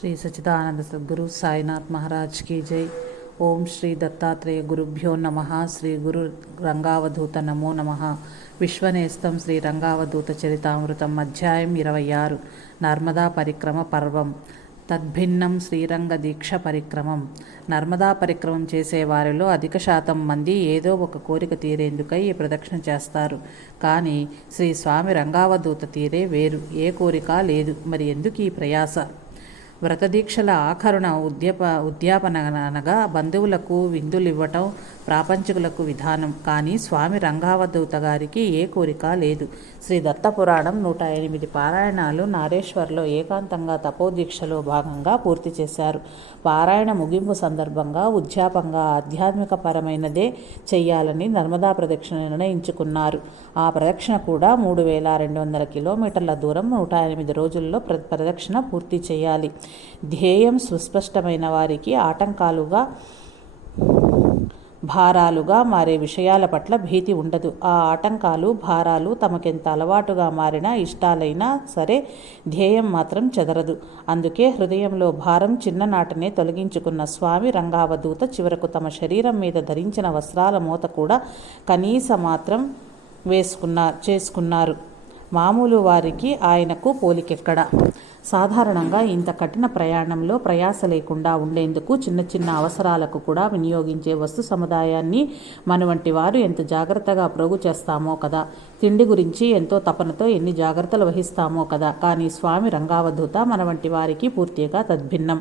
श्री सच्चिदानंद सद्गुरु साईनाथ महाराज की जय। ओम श्री दत्तात्रेय गुरुभ्यो नमः। श्री गुरु रंगावधूत नमो नमः। विश्वनेस्तं श्री रंगावधूत चरितामृतम् अध्यायं 26 नर्मदा परिक्रम पर्वं తద్భిన్నం శ్రీరంగ దీక్ష పరిక్రమం. నర్మదా పరిక్రమం చేసే వారిలో అధిక శాతం మంది ఏదో ఒక కోరిక తీరేందుకై ఈ ప్రదక్షిణ చేస్తారు. కానీ శ్రీ స్వామి రంగావధూత తీరే వేరు, ఏ కోరిక లేదు. మరి ఎందుకు ఈ ప్రయాస? వ్రతదీక్షల ఆఖరుణ ఉద్యాపన అనగా బంధువులకు విందులివ్వటం ప్రాపంచికులకు విధానం. కానీ స్వామి రంగావధూత గారికి ఏ కోరిక లేదు. శ్రీ దత్తపురాణం 108 పారాయణాలు నారేశ్వర్లో ఏకాంతంగా తపోదీక్షలో భాగంగా పూర్తి చేశారు. పారాయణ ముగింపు సందర్భంగా ఉద్యాపంగా ఆధ్యాత్మిక పరమైనదే చెయ్యాలని నర్మదా ప్రదక్షిణ నిర్ణయించుకున్నారు. ఆ ప్రదక్షిణ కూడా 3200 కిలోమీటర్ల దూరం 108 రోజుల్లో ప్రదక్షిణ పూర్తి చేయాలి. ధ్యేయం సుస్పష్టమైన వారికి ఆటంకాలుగా భారాలుగా మారే విషయాల పట్ల భీతి ఉండదు. ఆ ఆటంకాలు భారాలు తమకెంత అలవాటుగా మారినా ఇష్టాలైనా సరే ధ్యేయం మాత్రం చెదరదు. అందుకే హృదయంలో భారం చిన్ననాటనే తొలగించుకున్న స్వామి రంగావధూత చివరకు తమ శరీరం మీద ధరించిన వస్త్రాల మూత కూడా కనీస మాత్రం చేసుకున్నారు. మామూలు వారికి ఆయనకు పోలికెక్కడ? సాధారణంగా ఇంత కఠిన ప్రయాణంలో ప్రయాస లేకుండా ఉండేందుకు చిన్న చిన్న అవసరాలకు కూడా వినియోగించే వస్తు సముదాయాన్ని మన వంటి వారు ఎంత జాగ్రత్తగా ప్రోగు చేస్తామో కదా. తిండి గురించి ఎంతో తపనతో ఎన్ని జాగ్రత్తలు వహిస్తామో కదా. కానీ స్వామి రంగావధూత మన వంటి వారికి పూర్తిగా తద్భిన్నం.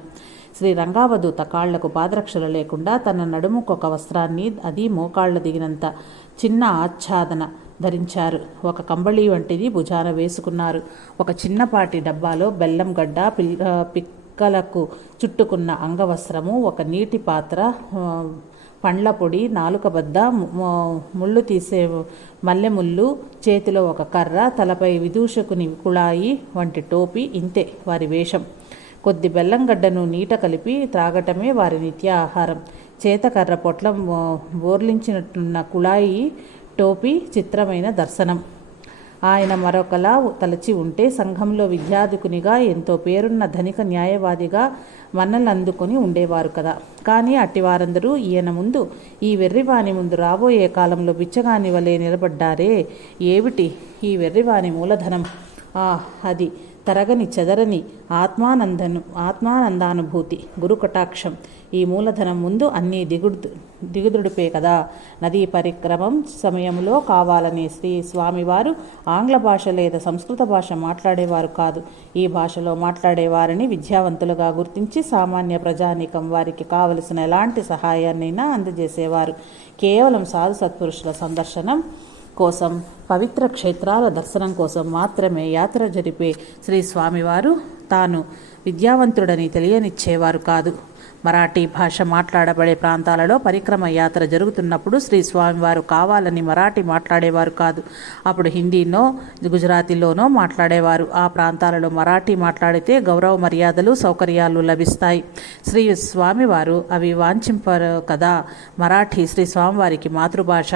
శ్రీ రంగావధూత కాళ్లకు పాదరక్షలు లేకుండా తన నడుముకు ఒక వస్త్రాన్ని, అది మోకాళ్ల దిగినంత చిన్న ఆచ్ఛాదన ధరించారు. ఒక కంబళి వంటిది భుజాన వేసుకున్నారు. ఒక చిన్నపాటి డబ్బాలో బెల్లం గడ్డ, పిక్కలకు చుట్టుకున్న అంగవస్త్రము, ఒక నీటి పాత్ర, పండ్ల పొడి, నాలుక బద్ద, ముళ్ళు తీసే మల్లెముళ్ళు, చేతిలో ఒక కర్ర, తలపై విదూషకుని కుళాయి వంటి టోపీ. ఇంతే వారి వేషం. కొద్ది బెల్లం గడ్డను నీట కలిపి త్రాగటమే వారి నిత్య ఆహారం. చేతకర్ర పొట్లం బోర్లించినట్టున్న కుళాయి, టోపీ చిత్రమైన దర్శనం. ఆయన మరొకలా తలచి ఉంటే సంఘంలో విద్యాధికునిగా ఎంతో పేరున్న ధనిక న్యాయవాదిగా మన్నలందుకొని ఉండేవారు కదా. కానీ అట్టివారందరూ ఈయన ముందు, ఈ వెర్రివాణి ముందు రాబోయే కాలంలో బిచ్చగాని వలె నిలబడ్డారే. ఏమిటి ఈ వెర్రివాణి మూలధనం? అది తరగని చెదరని ఆత్మానందానుభూతి, గురు కటాక్షం. ఈ మూలధనం ముందు అన్నీ దిగుదుడిపే కదా. నదీ పరిక్రమం సమయంలో కావాలని శ్రీ స్వామివారు ఆంగ్ల భాష లేదా సంస్కృత భాష మాట్లాడేవారు కాదు. ఈ భాషలో మాట్లాడేవారిని విద్యావంతులుగా గుర్తించి సామాన్య ప్రజానీకం వారికి కావలసిన ఎలాంటి సహాయాన్నైనా అందజేసేవారు. కేవలం సాధు సత్పురుషుల సందర్శనం కోసం, పవిత్ర క్షేత్రాల దర్శనం కోసం మాత్రమే యాత్ర జరిపే శ్రీ స్వామివారు తాను విద్యావంతుడని తెలియనిచ్చేవారు కాదు. మరాఠీ భాష మాట్లాడబడే ప్రాంతాలలో పరిక్రమ యాత్ర జరుగుతున్నప్పుడు శ్రీ స్వామివారు కావాలని మరాఠీ మాట్లాడేవారు కాదు. అప్పుడు హిందీనో గుజరాతీలోనో మాట్లాడేవారు. ఆ ప్రాంతాలలో మరాఠీ మాట్లాడితే గౌరవ మర్యాదలు సౌకర్యాలు లభిస్తాయి. శ్రీ స్వామివారు అవి వాంఛింపరు కదా. మరాఠీ శ్రీ స్వామివారికి మాతృభాష.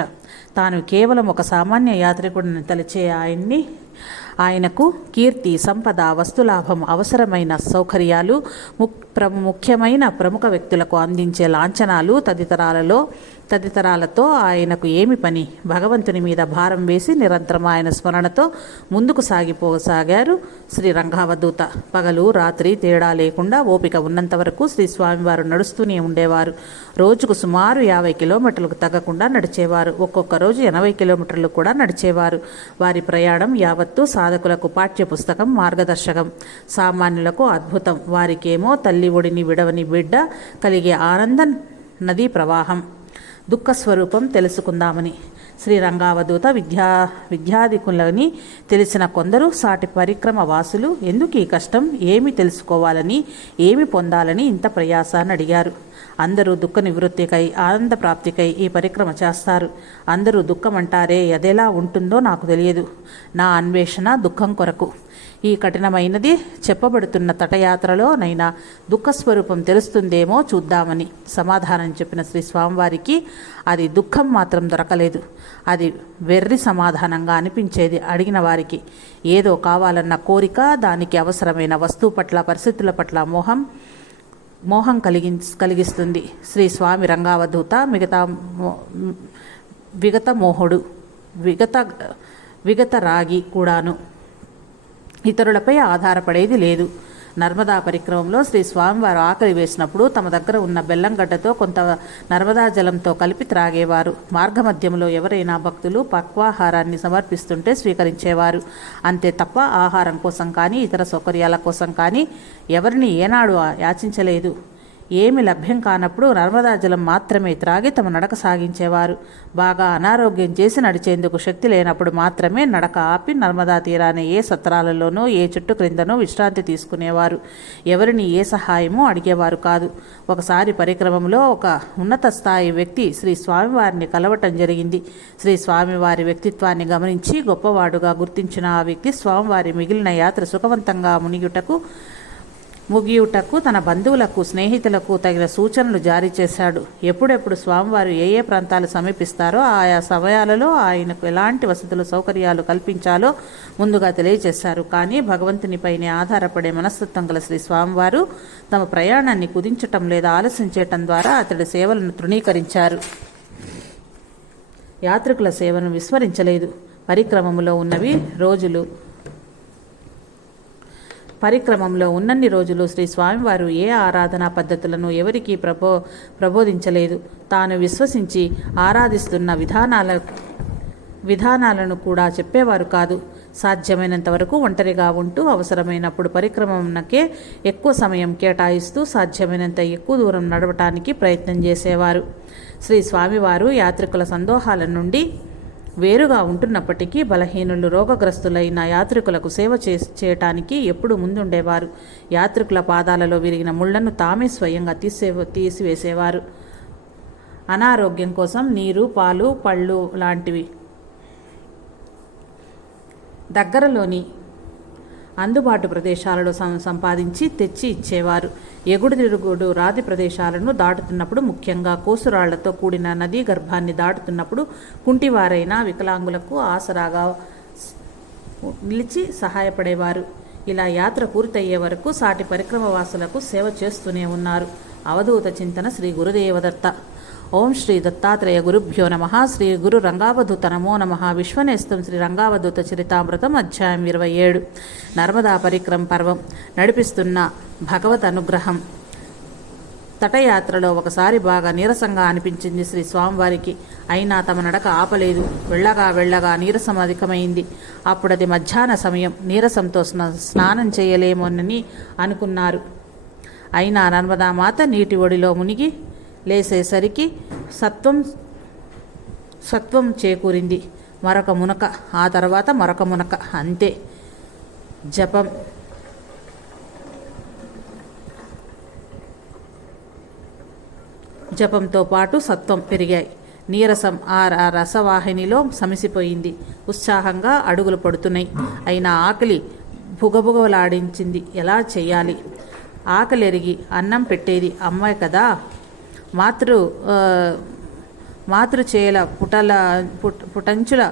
తాను కేవలం ఒక సామాన్య యాత్రికుడిని తలిచే ఆయనకు కీర్తి, సంపద, వస్తులాభం, అవసరమైన సౌకర్యాలు, ముఖ్యమైన ప్రముఖ వ్యక్తులకు అందించే లాంఛనాలు తదితరాలతో ఆయనకు ఏమి పని? భగవంతుని మీద భారం వేసి నిరంతరం ఆయన స్మరణతో ముందుకు సాగారు శ్రీ రంగావధూత. పగలు రాత్రి తేడా లేకుండా ఓపిక ఉన్నంత వరకు శ్రీ స్వామివారు నడుస్తూనే ఉండేవారు. రోజుకు సుమారు 50 కిలోమీటర్లకు తగ్గకుండా నడిచేవారు. ఒక్కొక్క రోజు 80 కిలోమీటర్లు కూడా నడిచేవారు. వారి ప్రయాణం యావత్తు సాధకులకు పాఠ్యపుస్తకం, మార్గదర్శకం. సామాన్యులకు అద్భుతం. వారికేమో తల్లి ఒడిని విడవని బిడ్డ కలిగే ఆనందం నదీ ప్రవాహం. దుఃఖస్వరూపం తెలుసుకుందామని శ్రీ రంగావధూత విద్యాధికులని తెలిసిన కొందరు సాటి పరిక్రమ వాసులు ఎందుకు ఈ కష్టం, ఏమి తెలుసుకోవాలని, ఏమి పొందాలని ఇంత ప్రయాసాన్ని అడిగారు. అందరూ దుఃఖ నివృత్తికై ఆనంద ప్రాప్తికై ఈ పరిక్రమ చేస్తారు. అందరూ దుఃఖం అంటారే, అదెలా ఉంటుందో నాకు తెలియదు. నా అన్వేషణ దుఃఖం కొరకు. ఈ కఠినమైనది చెప్పబడుతున్న తటయాత్రలోనైనా దుఃఖస్వరూపం తెలుస్తుందేమో చూద్దామని సమాధానం చెప్పిన శ్రీ స్వామివారికి అది దుఃఖం మాత్రం దొరకలేదు. అది వెర్రి సమాధానంగా అనిపించేది. అడిగిన వారికి ఏదో కావాలన్న కోరిక, దానికి అవసరమైన వస్తువు పట్ల, పరిస్థితుల పట్ల మోహం కలిగిస్తుంది. శ్రీ స్వామి రంగావధూత విగత మోహుడు, విగత రాగి కూడాను. ఇతరులపై ఆధారపడేది లేదు. నర్మదా పరిక్రమంలో శ్రీ స్వామివారు ఆకలి వేసినప్పుడు తమ దగ్గర ఉన్న బెల్లంగడ్డతో కొంత నర్మదా జలంతో కలిపి త్రాగేవారు. మార్గమధ్యంలో ఎవరైనా భక్తులు పక్వాహారాన్ని సమర్పిస్తుంటే స్వీకరించేవారు. అంతే తప్ప ఆహారం కోసం కానీ ఇతర సౌకర్యాల కోసం కానీ ఎవరిని ఏనాడు యాచించలేదు. ఏమి లభ్యం కానప్పుడు నర్మదా జలం మాత్రమే త్రాగి తమ నడక సాగించేవారు. బాగా అనారోగ్యం చేసి నడిచేందుకు శక్తి లేనప్పుడు మాత్రమే నడక ఆపి నర్మదా తీరాన ఏ సత్రాలలోనూ ఏ చెట్టు క్రిందనూ విశ్రాంతి తీసుకునేవారు. ఎవరిని ఏ సహాయమూ అడిగేవారు కాదు. ఒకసారి పరిక్రమంలో ఒక ఉన్నత స్థాయి వ్యక్తి శ్రీ స్వామివారిని కలవటం జరిగింది. శ్రీ స్వామివారి వ్యక్తిత్వాన్ని గమనించి గొప్పవాడుగా గుర్తించిన ఆ వ్యక్తి స్వామివారి మిగిలిన యాత్ర సుఖవంతంగా ముగియుటకు తన బంధువులకు, స్నేహితులకు తగిన సూచనలు జారీ చేశాడు. ఎప్పుడెప్పుడు స్వామివారు ఏ ఏ ప్రాంతాలు సమీపిస్తారో ఆయా సమయాలలో ఆయనకు ఎలాంటి వసతులు, సౌకర్యాలు కల్పించాలో ముందుగా తెలియజేశారు. కానీ భగవంతునిపైనే ఆధారపడే మనస్తత్వం గల శ్రీ స్వామివారు తమ ప్రయాణాన్ని కుదించటం లేదా ఆలస్యం చేయటం ద్వారా అతడి సేవలను తృణీకరించారు. యాత్రికుల సేవను విస్మరించలేదు. పరిక్రమంలో ఉన్నన్ని రోజులు శ్రీ స్వామివారు ఏ ఆరాధనా పద్ధతులను ఎవరికీ ప్రబోధించలేదు. తాను విశ్వసించి ఆరాధిస్తున్న విధానాలను కూడా చెప్పేవారు కాదు. సాధ్యమైనంత వరకు ఒంటరిగా ఉంటూ అవసరమైనప్పుడు పరిక్రమకే ఎక్కువ సమయం కేటాయిస్తూ సాధ్యమైనంత ఎక్కువ దూరం నడవటానికి ప్రయత్నం చేసేవారు. శ్రీ స్వామివారు యాత్రికుల సందోహాల నుండి వేరుగా ఉంటున్నప్పటికీ బలహీనులు, రోగగ్రస్తులైన యాత్రికులకు సేవ చేయటానికి ఎప్పుడు ముందుండేవారు. యాత్రికుల పాదాలలో విరిగిన ముళ్లను తామే స్వయంగా తీసివేసేవారు. అనారోగ్యం కోసం నీరు, పాలు, పళ్ళు లాంటివి దగ్గరలోని అందుబాటు ప్రదేశాలలో సంపాదించి తెచ్చి ఇచ్చేవారు. ఎగుడు తిరుగుడు రాతి ప్రదేశాలను దాటుతున్నప్పుడు, ముఖ్యంగా కోసురాళ్లతో కూడిన నదీ గర్భాన్ని దాటుతున్నప్పుడు కుంటివారైన వికలాంగులకు ఆసరాగా నిలిచి సహాయపడేవారు. ఇలా యాత్ర పూర్తయ్యే వరకు సాటి పరిక్రమవాసులకు సేవ చేస్తూనే ఉన్నారు. అవధూత చింతన శ్రీ గురుదేవదత్త. ఓం శ్రీ దత్తాత్రేయ గురుభ్యో నమ. శ్రీ గురు రంగావధూత నమో నమ. విశ్వనేస్తం శ్రీ రంగావధూత చరితామృతం అధ్యాయం 27. నర్మదా పరిక్రమ పర్వం. నడిపిస్తున్న భగవత్ అనుగ్రహం. తటయాత్రలో ఒకసారి బాగా నీరసంగా అనిపించింది శ్రీ స్వామివారికి. అయినా తమ నడక ఆపలేదు. వెళ్ళగా నీరసం అధికమైంది. అప్పుడది మధ్యాహ్న సమయం. నీరసంతో స్నానం చేయలేమోనని అనుకున్నారు. అయినా నర్మదామాత నీటి ఒడిలో మునిగి లేసేసరికి సత్వం చేకూరింది. మరొక మునక, ఆ తర్వాత మరొక మునక, అంతే. జపంతో పాటు సత్వం పెరిగాయి. నీరసం ఆ రసవాహినిలో సమిసిపోయింది. ఉత్సాహంగా అడుగులు పడుతున్నాయి. అయినా ఆకలి భుగభుగలాడించింది. ఎలా చెయ్యాలి? ఆకలి ఎరిగి అన్నం పెట్టేది అమ్మాయి కదా. మాతృచేల పుటంచుల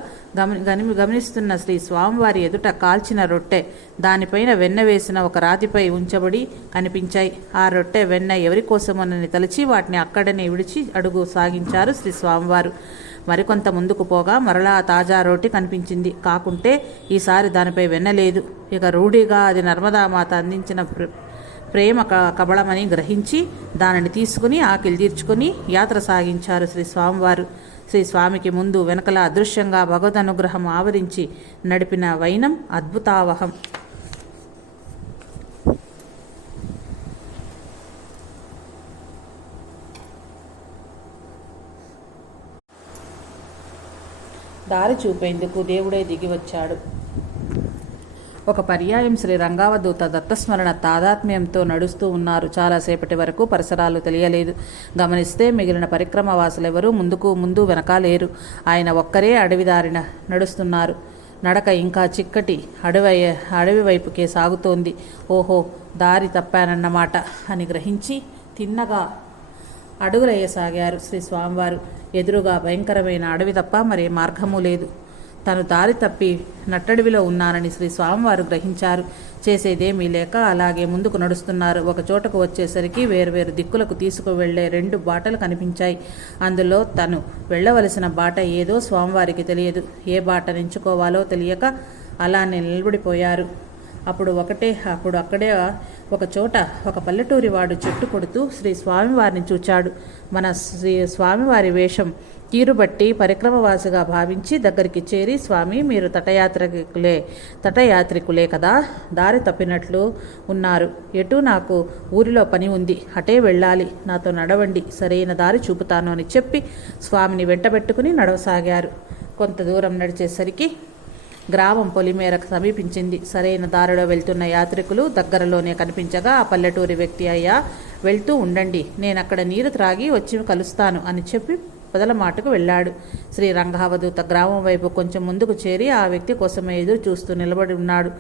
గమనిస్తున్న శ్రీ స్వామివారి ఎదుట కాల్చిన రొట్టె, దానిపైన వెన్న వేసిన ఒక రాతిపై ఉంచబడి కనిపించాయి. ఆ రొట్టె, వెన్న ఎవరి కోసమోనని తలచి వాటిని అక్కడనే విడిచి అడుగు సాగించారు శ్రీ స్వామివారు. మరికొంత ముందుకు పోగా మరలా తాజా రోటి కనిపించింది. కాకుంటే ఈసారి దానిపై వెన్న లేదు. ఇక రూఢిగా అది నర్మదామాత అందించిన ప్రేమ కబళమని గ్రహించి దానిని తీసుకుని ఆకలి తీర్చుకుని యాత్ర సాగించారు శ్రీ స్వామివారు. శ్రీ స్వామికి ముందు వెనకల అదృశ్యంగా భగవద్ అనుగ్రహం ఆవరించి నడిపిన వైనం అద్భుతావహం. దారి చూపేందుకు దేవుడే దిగి వచ్చాడు. ఒక పర్యాయం శ్రీ రంగావధూత దత్తస్మరణ తాదాత్మ్యంతో నడుస్తూ ఉన్నారు. చాలాసేపటి వరకు పరిసరాలు తెలియలేదు. గమనిస్తే మిగిలిన పరిక్రమవాసులెవరూ ముందు వెనకాలేరు. ఆయన ఒక్కరే అడవిదారిన నడుస్తున్నారు. నడక ఇంకా చిక్కటి అడవి వైపుకే సాగుతోంది. ఓహో, దారి తప్పానన్నమాట అని గ్రహించి తిన్నగా అడుగులేయసాగారు శ్రీ స్వామివారు. ఎదురుగా భయంకరమైన అడవి తప్ప మరే మార్గము లేదు. తను దారి తప్పి నట్టడివిలో ఉన్నానని శ్రీ స్వామివారు గ్రహించారు. చేసేదేమీ లేక అలాగే ముందుకు నడుస్తున్నారు. ఒక చోటకు వచ్చేసరికి వేరువేరు దిక్కులకు తీసుకువెళ్లే 2 బాటలు కనిపించాయి. అందులో తను వెళ్ళవలసిన బాట ఏదో స్వామివారికి తెలియదు. ఏ బాట ఎంచుకోవాలో తెలియక అలానే నిలబడిపోయారు. అప్పుడు అక్కడే ఒక చోట ఒక పల్లెటూరి వాడు చెట్టు కొడుతూ శ్రీ స్వామివారిని చూచాడు. మన శ్రీ స్వామివారి వేషం తీరుబట్టి పరిక్రమవాసిగా భావించి దగ్గరికి చేరి, స్వామి, మీరు తటయాత్రికులే కదా, దారి తప్పినట్లు ఉన్నారు. ఎటు నాకు ఊరిలో పని ఉంది, అటే వెళ్ళాలి, నాతో నడవండి, సరైన దారి చూపుతాను అని చెప్పి స్వామిని వెంటబెట్టుకుని నడవసాగారు. కొంత దూరం నడిచేసరికి గ్రామం పొలిమేరకు సమీపించింది. సరైన దారిలో వెళ్తున్న యాత్రికులు దగ్గరలోనే కనిపించగా ఆ పల్లెటూరి వ్యక్తి, అయ్యా, వెళ్తూ ఉండండి, నేనక్కడ నీరు త్రాగి వచ్చి కలుస్తాను అని చెప్పి పొదల మాటకు వెళ్ళాడు. శ్రీ రంగావధూత గ్రామం వైపు కొంచెం ముందుకు చేరి ఆ వ్యక్తి కోసమే ఎదురు చూస్తూ నిలబడి ఉన్నాడు.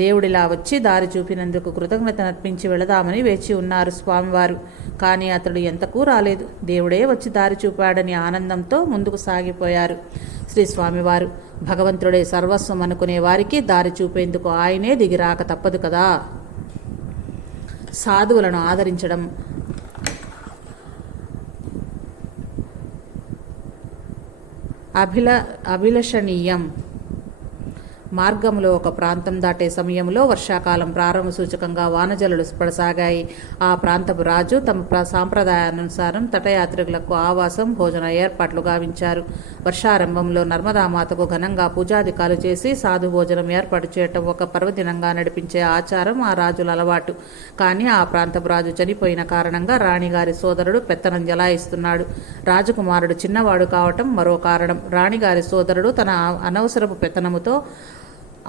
దేవుడిలా వచ్చి దారి చూపినందుకు కృతజ్ఞత నర్పించి వెళదామని వేచి ఉన్నారు స్వామివారు. కానీ అతడు ఎంతకు రాలేదు. దేవుడే వచ్చి దారి చూపాడని ఆనందంతో ముందుకు సాగిపోయారు శ్రీ స్వామివారు. భగవంతుడే సర్వస్వం అనుకునే వారికి దారి చూపేందుకు ఆయనే దిగిరాక తప్పదు కదా. సాధువులను ఆదరించడం, అభిలషణీయం. మార్గంలో ఒక ప్రాంతం దాటే సమయంలో వర్షాకాలం ప్రారంభ సూచకంగా వానజల్లులు పడసాగాయి. ఆ ప్రాంతపు రాజు తమ సాంప్రదాయానుసారం తటయాత్రికులకు ఆవాసం, భోజన ఏర్పాట్లు గావించారు. వర్షారంభంలో నర్మదామాతకు ఘనంగా పూజాధికాలు చేసి సాధు భోజనం ఏర్పాటు చేయటం ఒక పర్వదినంగా నడిపించే ఆచారం ఆ రాజుల అలవాటు. కానీ ఆ ప్రాంతపు రాజు చనిపోయిన కారణంగా రాణిగారి సోదరుడు పెత్తనం జలాయిస్తున్నాడు. రాజకుమారుడు చిన్నవాడు కావటం మరో కారణం. రాణిగారి సోదరుడు తన అనవసరపు పెత్తనముతో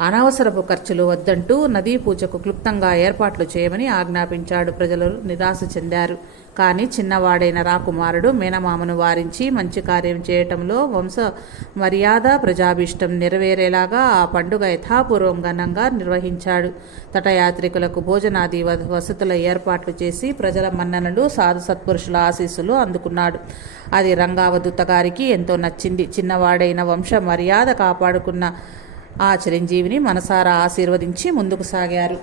అనవసరపు ఖర్చులు వద్దంటూ నదీ పూజకు క్లుప్తంగా ఏర్పాట్లు చేయమని ఆజ్ఞాపించాడు. ప్రజలు నిరాశ చెందారు. కానీ చిన్నవాడైన రాకుమారుడు మేనమామను వారించి మంచి కార్యం చేయటంలో వంశ మర్యాద, ప్రజాభీష్టం నెరవేరేలాగా ఆ పండుగ యథాపూర్వం ఘనంగా నిర్వహించాడు. తటయాత్రికులకు భోజనాది వసతుల ఏర్పాట్లు చేసి ప్రజల మన్ననలు, సాధు సత్పురుషుల ఆశీస్సులు అందుకున్నాడు. అది రంగావధూత గారికి ఎంతో నచ్చింది. చిన్నవాడైన వంశ మర్యాద కాపాడుకున్న ఆ చిరంజీవిని మనసారా ఆశీర్వదించి ముందుకు సాగారు.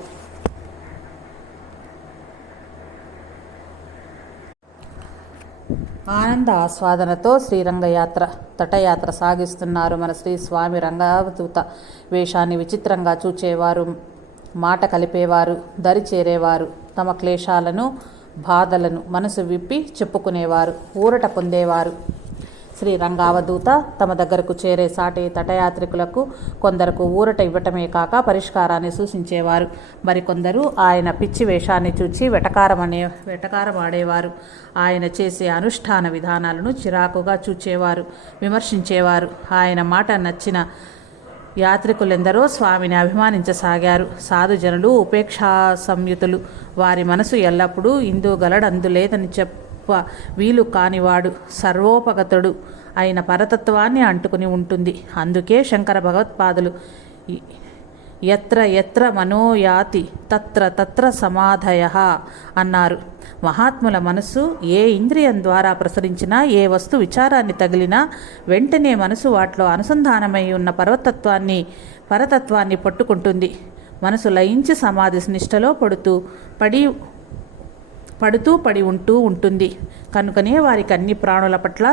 ఆనంద ఆస్వాదనతో శ్రీరంగయాత్ర, తటయాత్ర సాగిస్తున్నారు మన శ్రీ స్వామి. రంగావధూత వేషాన్ని విచిత్రంగా చూచేవారు, మాట కలిపేవారు, దరి చేరేవారు, తమ క్లేశాలను, బాధలను మనసు విప్పి చెప్పుకునేవారు, ఊరట పొందేవారు. శ్రీ రంగావధూత తమ దగ్గరకు చేరే సాటి తటయాత్రికులకు కొందరకు ఊరట ఇవ్వటమే కాక పరిష్కారాన్ని సూచించేవారు. మరికొందరు ఆయన పిచ్చి వేషాన్ని చూచి వెటకారమాడేవారు. ఆయన చేసే అనుష్ఠాన విధానాలను చిరాకుగా చూచేవారు, విమర్శించేవారు. ఆయన మాట నచ్చిన యాత్రికులెందరో స్వామిని అభిమానించసాగారు. సాధుజనులు ఉపేక్షా సంయుతులు. వారి మనసు ఎల్లప్పుడూ ఇందు గలడందు లేదని వీలు కానివాడు, సర్వోపగతుడు అయిన పరతత్వాన్ని అంటుకుని ఉంటుంది. అందుకే శంకర భగవత్పాదులు ఎత్ర ఎత్ర మనోయాతి తత్ర తత్ర సమాధయ అన్నారు. మహాత్ముల మనసు ఏ ఇంద్రియం ద్వారా ప్రసరించినా, ఏ వస్తు విచారాన్ని తగిలినా వెంటనే మనసు వాటిలో అనుసంధానమై ఉన్న పరతత్వాన్ని పట్టుకుంటుంది. మనసు లయించి సమాధి నిష్టలో పడి ఉంటూ ఉంటుంది. కనుకనే వారికి అన్ని ప్రాణుల పట్ల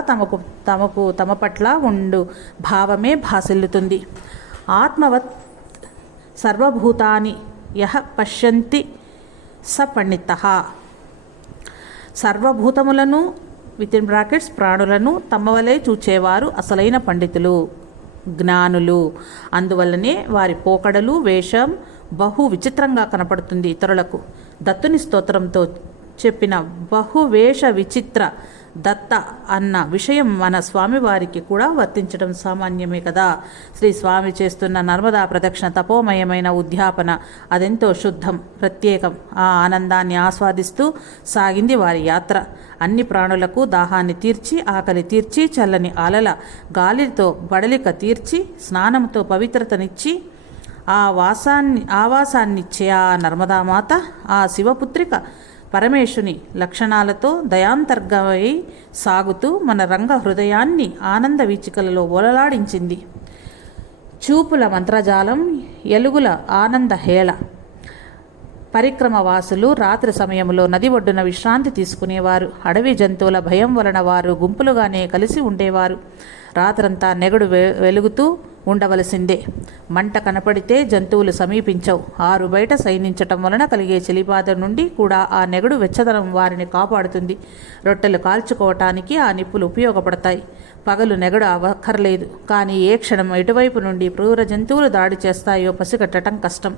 తమ పట్ల ఉండు భావమే భాసిల్లుతుంది. ఆత్మవత్ సర్వభూతాని యః పశ్యంతి స పండితః. సర్వభూతములను ప్రాణులను తమవలే చూచేవారు అసలైన పండితులు, జ్ఞానులు. అందువల్లనే వారి పోకడలు, వేషం బహు విచిత్రంగా కనపడుతుంది ఇతరులకు. దత్తుని స్తోత్రంతో చెప్పిన బహువేష విచిత్ర దత్త అన్న విషయం మన స్వామివారికి కూడా వర్తించడం సామాన్యమే కదా. శ్రీ స్వామి చేస్తున్న నర్మదా ప్రదక్షిణ తపోమయమైన ఉద్యాపన అదెంతో శుద్ధం, ప్రత్యేకం. ఆ ఆనందాన్ని ఆస్వాదిస్తూ సాగింది వారి యాత్ర. అన్ని ప్రాణులకు దాహాన్ని తీర్చి, ఆకలి తీర్చి, చల్లని అలల గాలితో బడలిక తీర్చి, స్నానంతో పవిత్రతనిచ్చి ఆవాసాన్నిచ్చే ఆ నర్మదామాత, ఆ శివపుత్రిక పరమేశుని లక్షణాలతో దయాంతర్గమై సాగుతూ మన రంగ హృదయాన్ని ఆనంద వీచికలలో ఓలలాడించింది. చూపుల మంత్రజాలం, ఎలుగుల ఆనంద హేళ. పరిక్రమవాసులు రాత్రి సమయంలో నది ఒడ్డున విశ్రాంతి తీసుకునేవారు. అడవి జంతువుల భయం వలన వారు గుంపులుగానే కలిసి ఉండేవారు. రాత్రంతా నెగడు వెలుగుతూ ఉండవలసిందే. మంట కనపడితే జంతువులు సమీపించవు. ఆరు బయట సైనించటం వలన కలిగే చలిబాధ నుండి కూడా ఆ నెగడు వెచ్చదనం వారిని కాపాడుతుంది. రొట్టెలు కాల్చుకోవటానికి ఆ నిప్పులు ఉపయోగపడతాయి. పగలు నెగడు అవ్వక్కర్లేదు. కానీ ఏ క్షణం ఎటువైపు నుండి క్రూర జంతువులు దాడి చేస్తాయో పసిగట్టడం కష్టం.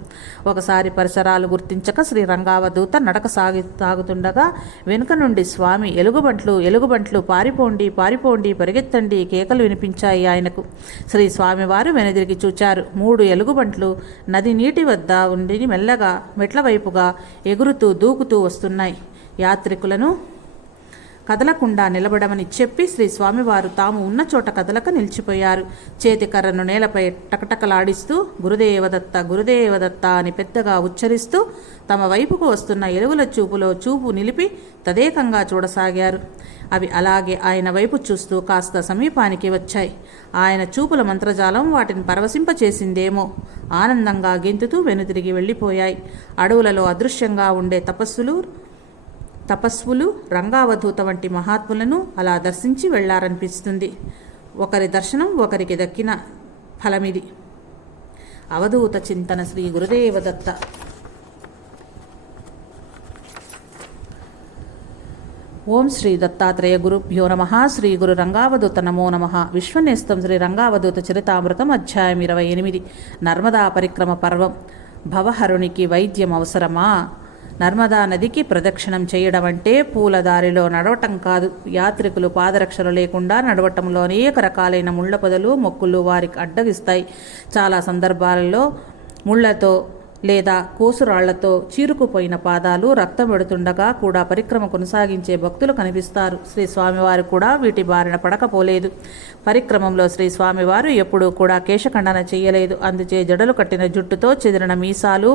ఒకసారి పరిసరాలు గుర్తించక శ్రీ రంగావధూత నడక సాగుతుండగా వెనుక నుండి స్వామి ఎలుగుబంట్లు పారిపోండి, పారిపోండి, పరిగెత్తండి కేకలు వినిపించాయి ఆయనకు. శ్రీ స్వామివారు వెనుదిరిగి చూచారు. 3 ఎలుగుబంట్లు నది నీటి వద్ద ఉండి మెల్లగా మెట్ల వైపుగా ఎగురుతూ దూకుతూ వస్తున్నాయి. యాత్రికులను కదలకుండా నిలబడమని చెప్పి శ్రీ స్వామివారు తాము ఉన్న చోట కదలక నిలిచిపోయారు. చేతి కర్రను నేలపై టకటకలాడిస్తూ గురుదేవదత్త, గురుదేవదత్త అని పెద్దగా ఉచ్చరిస్తూ తమ వైపుకు వస్తున్న ఎలుగుల చూపులో చూపు నిలిపి తదేకంగా చూడసాగారు. అవి అలాగే ఆయన వైపు చూస్తూ కాస్త సమీపానికి వచ్చాయి. ఆయన చూపుల మంత్రజాలం వాటిని పరవశింపచేసిందేమో. ఆనందంగా గెంతుతూ వెనుతిరిగి వెళ్ళిపోయాయి. అడవులలో అదృశ్యంగా ఉండే తపస్వులు రంగావధూత వంటి మహాత్ములను అలా దర్శించి వెళ్లారనిపిస్తుంది. ఒకరి దర్శనం ఒకరికి దక్కిన ఫలమిది. అవధూత చింతన. శ్రీ గురుదేవదత్త. ఓం శ్రీ దత్తాత్రేయ గురుభ్యో నమః. శ్రీ గురు రంగావధూత నమో నమః. విశ్వనేస్తం శ్రీ రంగావధూత చరితామృతం అధ్యాయం 28. నర్మదా పరిక్రమ పర్వం. భవహరునికి వైద్యం అవసరమా? నర్మదా నదికి ప్రదక్షిణం చేయడం అంటే పూలదారిలో నడవటం కాదు. యాత్రికులు పాదరక్షలు లేకుండా నడవటంలో అనేక రకాలైన ముళ్ళ పొదలు, మొక్కులు వారికి అడ్డగిస్తాయి. చాలా సందర్భాలలో ముళ్లతో లేదా కోసురాళ్లతో చీరుకుపోయిన పాదాలు రక్తం పెడుతుండగా కూడా పరిక్రమ కొనసాగించే భక్తులు కనిపిస్తారు. శ్రీ స్వామివారు కూడా వీటి బారిన పడకపోలేదు. పరిక్రమంలో శ్రీ స్వామివారు ఎప్పుడూ కూడా కేశఖండన చేయలేదు. అందుచే జడలు కట్టిన జుట్టుతో చెదిరిన మీసాలు,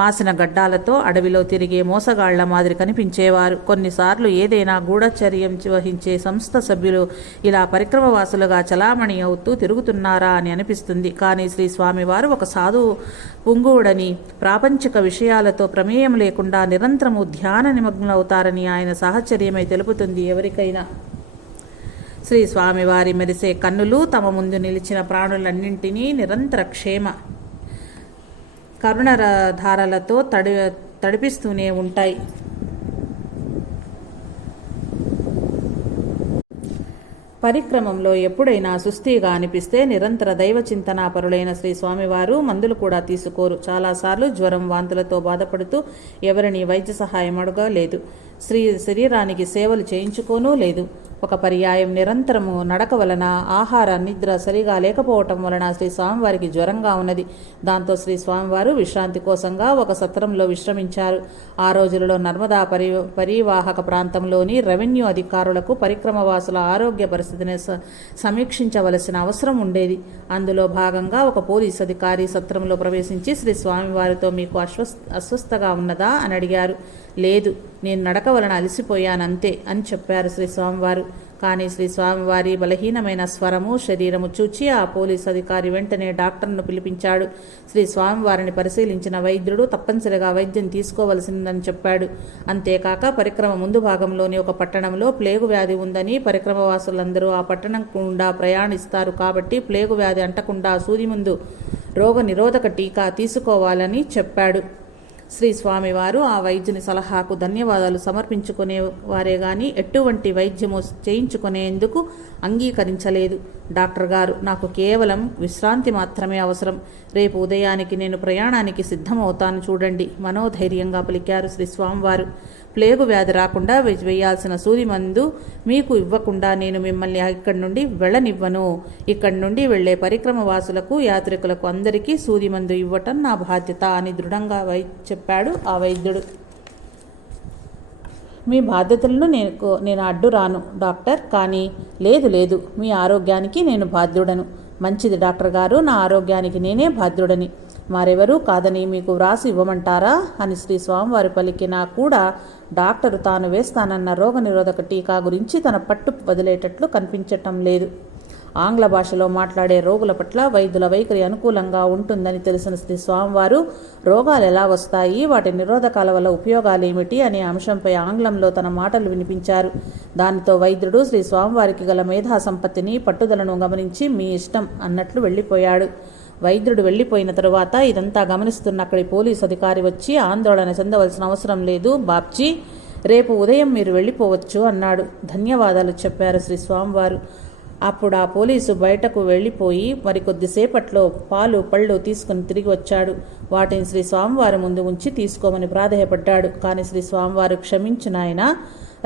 మాసిన గడ్డాలతో అడవిలో తిరిగే మోసగాళ్ల మాదిరి కనిపించేవారు. కొన్నిసార్లు ఏదైనా గూఢచర్యం వహించే సంస్థ సభ్యులు ఇలా పరిక్రమవాసులుగా చలామణి అవుతూ తిరుగుతున్నారా అని అనిపిస్తుంది. కానీ శ్రీ స్వామివారు ఒక సాధువు పుంగువుడని, ప్రాపంచిక విషయాలతో ప్రమేయం లేకుండా నిరంతరము ధ్యాన నిమగ్నులవుతారని ఆయన సాహచర్యమై తెలుపుతుంది ఎవరికైనా. శ్రీ స్వామివారి మెరిసే కన్నులు తమ ముందు నిలిచిన ప్రాణులన్నింటినీ నిరంతర క్షేమ కరుణధారలతో తడిపిస్తూనే ఉంటాయి. పరిక్రమంలో ఎప్పుడైనా సుస్థిగా అనిపిస్తే నిరంతర దైవ చింతనాపరులైన శ్రీ స్వామివారు మందులు కూడా తీసుకోరు. చాలాసార్లు జ్వరం, వాంతులతో బాధపడుతూ ఎవరిని వైద్య సహాయం అడగలేదు. శరీరానికి సేవలు చేయించుకోనూ లేదు. ఒక పర్యాయం నిరంతరము నడక వలన, ఆహార నిద్ర సరిగా లేకపోవటం వలన శ్రీ స్వామివారికి జ్వరంగా ఉన్నది. దాంతో శ్రీ స్వామివారు విశ్రాంతి కోసంగా ఒక సత్రంలో విశ్రమించారు. ఆ రోజులలో నర్మదా పరివాహక ప్రాంతంలోని రెవెన్యూ అధికారులకు పరిక్రమవాసుల ఆరోగ్య పరిస్థితిని సమీక్షించవలసిన అవసరం ఉండేది. అందులో భాగంగా ఒక పోలీస్ అధికారి సత్రంలో ప్రవేశించి శ్రీ స్వామివారితో మీకు అస్వస్థగా ఉన్నదా అని అడిగారు. లేదు, నేను నడక వలన అలసిపోయానంతే అని చెప్పారు శ్రీ స్వామివారు. కానీ శ్రీ స్వామివారి బలహీనమైన స్వరము, శరీరము చూచి ఆ పోలీస్ అధికారి వెంటనే డాక్టర్ను పిలిపించాడు. శ్రీ స్వామివారిని పరిశీలించిన వైద్యుడు తప్పనిసరిగా వైద్యం తీసుకోవలసిందని చెప్పాడు. అంతేకాక పరిక్రమ ముందు భాగంలోని ఒక పట్టణంలో ప్లేగు వ్యాధి ఉందని, పరిక్రమవాసులందరూ ఆ పట్టణం గుండా ప్రయాణిస్తారు కాబట్టి ప్లేగు వ్యాధి అంటకుండా సూది ముందు రోగ నిరోధక టీకా తీసుకోవాలని చెప్పాడు. శ్రీ స్వామివారు ఆ వైద్యుని సలహాకు ధన్యవాదాలు సమర్పించుకునేవారే గాని ఎటువంటి వైద్యము చేయించుకునేందుకు అంగీకరించలేదు. డాక్టర్ గారు, నాకు కేవలం విశ్రాంతి మాత్రమే అవసరం. రేపు ఉదయానికి నేను ప్రయాణానికి సిద్ధమవుతాను చూడండి, మనోధైర్యంగా పలికారు శ్రీ స్వామివారు. ప్లేగు వ్యాధి రాకుండా వేయాల్సిన సూది మందు మీకు ఇవ్వకుండా నేను మిమ్మల్ని ఇక్కడి నుండి వెళ్ళనివ్వను. ఇక్కడి నుండి వెళ్లే పరిక్రమ వాసులకు, యాత్రికులకు అందరికీ సూది మందు ఇవ్వటం నా బాధ్యత అని దృఢంగా చెప్పాడు ఆ వైద్యుడు. మీ బాధ్యతలను నేను అడ్డు రాను డాక్టర్, కానీ లేదు, మీ ఆరోగ్యానికి నేను బాధ్యుడను. మంచిది డాక్టర్ గారు, నా ఆరోగ్యానికి నేనే బాధ్యుడని మరెవరూ కాదని మీకు వ్రాసి ఇవ్వమంటారా అని శ్రీ స్వామివారి పలికినా కూడా డాక్టరు తాను వేస్తానన్న రోగనిరోధక టీకా గురించి తన పట్టు వదిలేటట్లు కనిపించటం లేదు. ఆంగ్ల భాషలో మాట్లాడే రోగుల పట్ల వైద్యుల వైఖరి అనుకూలంగా ఉంటుందని తెలిసిన శ్రీ స్వామివారు రోగాలు ఎలా వస్తాయి, వాటి నిరోధకాల వల్ల ఉపయోగాలేమిటి అనే అంశంపై ఆంగ్లంలో తన మాటలు వినిపించారు. దానితో వైద్యుడు శ్రీ స్వామివారికి గల మేధా సంపత్తిని, పట్టుదలను గమనించి మీ ఇష్టం అన్నట్లు వెళ్ళిపోయాడు. వైద్యుడు వెళ్ళిపోయిన తరువాత ఇదంతా గమనిస్తున్న అక్కడి పోలీసు అధికారి వచ్చి ఆందోళన చెందవలసిన అవసరం లేదు బాబ్జీ, రేపు ఉదయం మీరు వెళ్ళిపోవచ్చు అన్నాడు. ధన్యవాదాలు చెప్పారు శ్రీ స్వామివారు. అప్పుడు ఆ పోలీసు బయటకు వెళ్ళిపోయి మరికొద్దిసేపట్లో పాలు పళ్ళు తీసుకుని తిరిగి వచ్చాడు. వాటిని శ్రీ స్వామివారి ముందు ఉంచి తీసుకోమని ప్రాధేయపడ్డాడు. కానీ శ్రీ స్వామివారు క్షమించు నాయనా,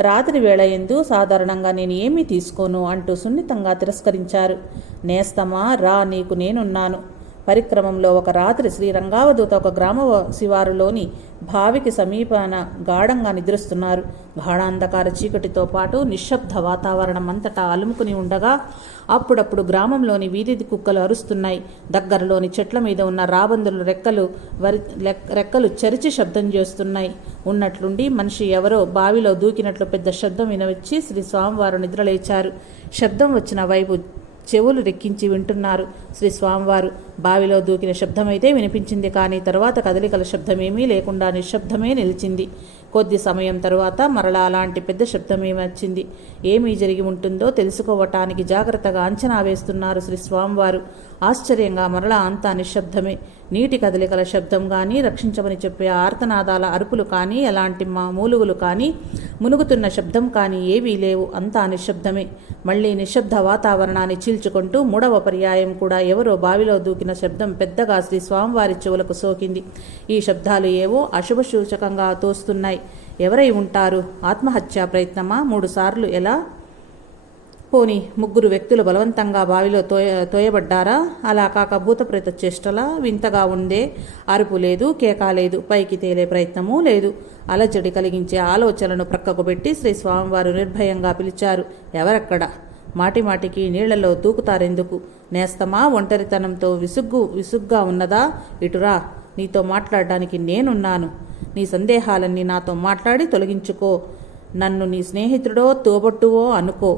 రాత్రి వేళ ఎందు సాధారణంగా నేను ఏమీ తీసుకోను అంటూ సున్నితంగా తిరస్కరించారు. నేస్తమా రా, నీకు నేనున్నాను. పరిక్రమంలో ఒక రాత్రి శ్రీరంగావధూత ఒక గ్రామ శివారులోని బావికి సమీపాన గాఢంగా నిద్రిస్తున్నారు. గాఢాంధకార చీకటితో పాటు నిశ్శబ్ద వాతావరణం అంతటా అలుముకుని ఉండగా అప్పుడప్పుడు గ్రామంలోని వీధి కుక్కలు అరుస్తున్నాయి. దగ్గరలోని చెట్ల మీద ఉన్న రాబందుల రెక్కలు చరిచి శబ్దం చేస్తున్నాయి. ఉన్నట్లుండి మనిషి ఎవరో బావిలో దూకినట్లు పెద్ద శబ్దం వినవచ్చి శ్రీ స్వామివారు నిద్రలేచారు. శబ్దం వచ్చిన వైపు చెవులు రెక్కించి వింటున్నారు. శ్రీ స్వామివారు బావిలో దూకిన శబ్దమైతే వినిపించింది, కానీ తరువాత కదలికల శబ్దమేమీ లేకుండా నిశ్శబ్దమే నిలిచింది. కొద్ది సమయం తరువాత మరలా అలాంటి పెద్ద శబ్దమే వచ్చింది. ఏమీ జరిగి ఉంటుందో తెలుసుకోవటానికి జాగ్రత్తగా అంచనా వేస్తున్నారు శ్రీ స్వామివారు. ఆశ్చర్యంగా మరలా అంతా నిశ్శబ్దమే. నీటి కదలికల శబ్దం కానీ, రక్షించమని చెప్పే ఆర్తనాదాల అరుపులు కానీ, ఎలాంటి మూలుగులు కానీ, మునుగుతున్న శబ్దం కానీ ఏవీ లేవు. అంతా నిశ్శబ్దమే. మళ్లీ నిశ్శబ్ద వాతావరణాన్ని చీల్చుకుంటూ 3వ పర్యాయం కూడా ఎవరో బావిలో దూకిన శబ్దం పెద్దగా శ్రీ స్వామివారి చెవులకు సోకింది. ఈ శబ్దాలు ఏవో అశుభసూచకంగా తోస్తున్నాయి. ఎవరై ఉంటారు? ఆత్మహత్యా ప్రయత్నమా? 3 సార్లు ఎలా? పోని 3 వ్యక్తులు బలవంతంగా బావిలో తోయబడ్డారా? అలా కాక భూతప్రేత చేష్టలా? వింతగా ఉందే. అరుపు లేదు, కేక లేదు, పైకి తేలే ప్రయత్నమూ లేదు. అలజడి కలిగించే ఆలోచనలను ప్రక్కకు పెట్టి శ్రీ స్వామివారు నిర్భయంగా పిలిచారు. ఎవరక్కడ? మాటిమాటికి నీళ్లలో దూకుతారెందుకు? నేస్తమా, ఒంటరితనంతో విసుగ్గా ఉన్నదా? ఇటురా, నీతో మాట్లాడడానికి నేనున్నాను. నీ సందేహాలన్నీ నాతో మాట్లాడి తొలగించుకో. నన్ను నీ స్నేహితుడో తోబొట్టువో అనుకో.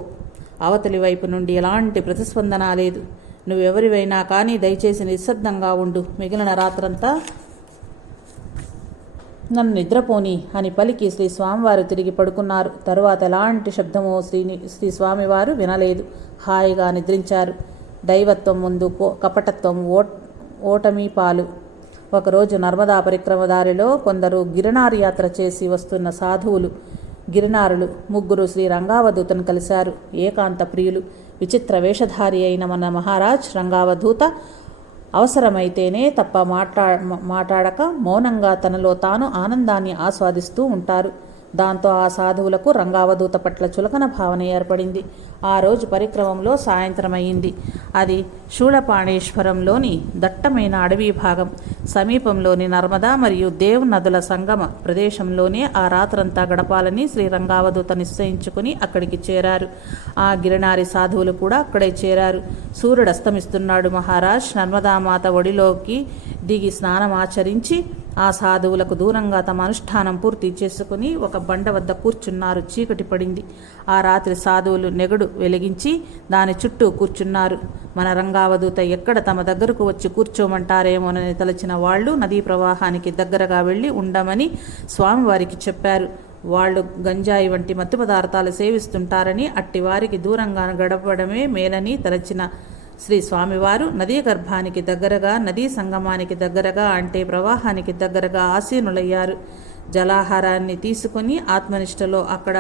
అవతలి వైపు నుండి ఎలాంటి ప్రతిస్పందన లేదు. నువ్వెవరివైనా కానీ దయచేసి నిశ్శబ్దంగా ఉండు. మిగిలిన రాత్రంతా నన్ను నిద్రపోని అని పలికి శ్రీ స్వామివారు తిరిగి పడుకున్నారు. తరువాత ఎలాంటి శబ్దమో శ్రీ స్వామివారు వినలేదు. హాయిగా నిద్రించారు. దైవత్వం ముందు కపటత్వం, ఓటమి పాలు. ఒకరోజు నర్మదా పరిక్రమ దారిలో కొందరు గిరినారి యాత్ర చేసి వస్తున్న సాధువులు, గిరినారులు 3 శ్రీ రంగావధూతను కలిశారు. ఏకాంత ప్రియులు, విచిత్ర వేషధారి అయిన మన మహారాజ్ రంగావధూత అవసరమైతేనే తప్ప మాట్లాడక మౌనంగా తనలో తాను ఆనందాన్ని ఆస్వాదిస్తూ ఉంటారు. దాంతో ఆ సాధువులకు రంగావధూత పట్ల చులకన భావన ఏర్పడింది. ఆ రోజు పరిక్రమంలో సాయంత్రం అయింది. అది శూలపాణేశ్వరంలోని దట్టమైన అడవి భాగం. సమీపంలోని నర్మదా మరియు దేవ్ నదుల సంగమ ప్రదేశంలోనే ఆ రాత్రంతా గడపాలని శ్రీ రంగావధూత నిశ్చయించుకుని అక్కడికి చేరారు. ఆ గిరినారి సాధువులు కూడా అక్కడే చేరారు. సూర్యుడు అస్తమిస్తున్నాడు. మహారాజ్ నర్మదామాత ఒడిలోకి దిగి స్నానమాచరించి ఆ సాధువులకు దూరంగా తమ అనుష్ఠానం పూర్తి చేసుకుని ఒక బండ వద్ద కూర్చున్నారు. చీకటి పడింది. ఆ రాత్రి సాధువులు నెగడు వెలిగించి దాని చుట్టూ కూర్చున్నారు. మన రంగావధూత ఎక్కడ తమ దగ్గరకు వచ్చి కూర్చోమంటారేమోనని తలచిన వాళ్ళు నదీ ప్రవాహానికి దగ్గరగా వెళ్ళి ఉండమని స్వామివారికి చెప్పారు. వాళ్ళు గంజాయి వంటి మత్తు పదార్థాలు సేవిస్తుంటారని, అట్టి వారికి దూరంగా గడపడమే మేలని తలచిన శ్రీ స్వామివారు నదీ గర్భానికి దగ్గరగా, నదీ సంగమానికి దగ్గరగా, అంటే ప్రవాహానికి దగ్గరగా ఆసీనులయ్యారు. జలాహారాన్ని తీసుకుని ఆత్మనిష్టలో అక్కడ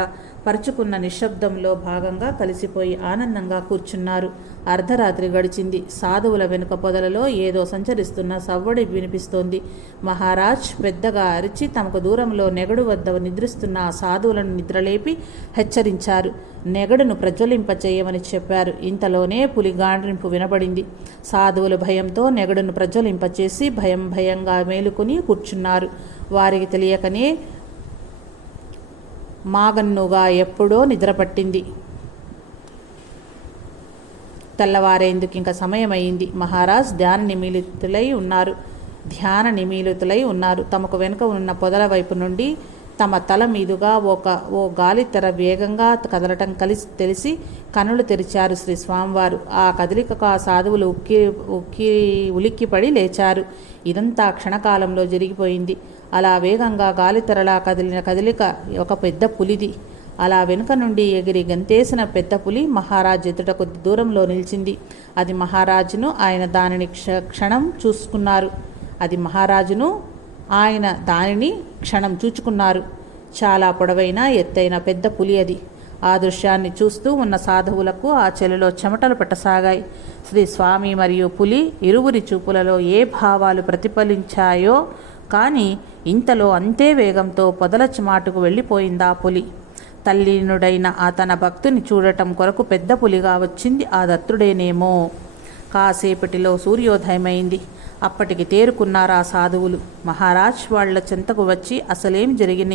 పరుచుకున్న నిశ్శబ్దంలో భాగంగా కలిసిపోయి ఆనందంగా కూర్చున్నారు. అర్ధరాత్రి గడిచింది. సాధువుల వెనుక పొదలలో ఏదో సంచరిస్తున్న సవ్వడి వినిపిస్తోంది. మహారాజ్ పెద్దగా అరిచి తమకు దూరంలో నెగడు వద్ద నిద్రిస్తున్న ఆ సాధువులను నిద్రలేపి హెచ్చరించారు. నెగడును ప్రజ్వలింపచేయమని చెప్పారు. ఇంతలోనే పులి గాండ్రింపు వినబడింది. సాధువులు భయంతో నెగడును ప్రజ్వలింపచేసి భయంగా మేలుకొని కూర్చున్నారు. వారికి తెలియకనే మాగన్నుగా ఎప్పుడో నిద్రపట్టింది. తెల్లవారేందుకు ఇంకా సమయమైంది. మహారాజ్ ధ్యాన నిమీలితులై ఉన్నారు. తమకు వెనుక ఉన్న పొదల వైపు నుండి తమ తల మీదుగా ఓ గాలితెర వేగంగా కదలటం తెలిసి కనులు తెరిచారు శ్రీ స్వామివారు. ఆ కదలికకు ఆ సాధువులు ఉలిక్కిపడి లేచారు. ఇదంతా క్షణకాలంలో జరిగిపోయింది. అలా వేగంగా గాలితెరలా కదిలిన కదలిక ఒక పెద్ద పులిది. అలా వెనుక నుండి ఎగిరి గంతేసిన పెద్ద పులి మహారాజ్ ఎదుట కొద్ది దూరంలో నిలిచింది. అది మహారాజును. ఆయన దానిని క్షణం చూచుకున్నారు. చాలా పొడవైన ఎత్తైన పెద్ద పులి అది. ఆ దృశ్యాన్ని చూస్తూ ఉన్న సాధువులకు ఆ చెలిలో చెమటలు పట్టసాగాయి. శ్రీ స్వామి మరియు పులి ఇరువురి చూపులలో ఏ భావాలు ప్రతిఫలించాయో కానీ ఇంతలో అంతే వేగంతో పొదల మాటుకు వెళ్ళిపోయిందా పులి. తల్లీనుడైన ఆ తన భక్తుని చూడటం కొరకు పెద్ద పులిగా వచ్చింది ఆ దత్తుడేనేమో. కాసేపటిలో సూర్యోదయమైంది. అప్పటికి తేరుకున్నారు ఆ సాధువులు. మహారాజ్ వాళ్ల చెంతకు వచ్చి అసలేం జరిగిన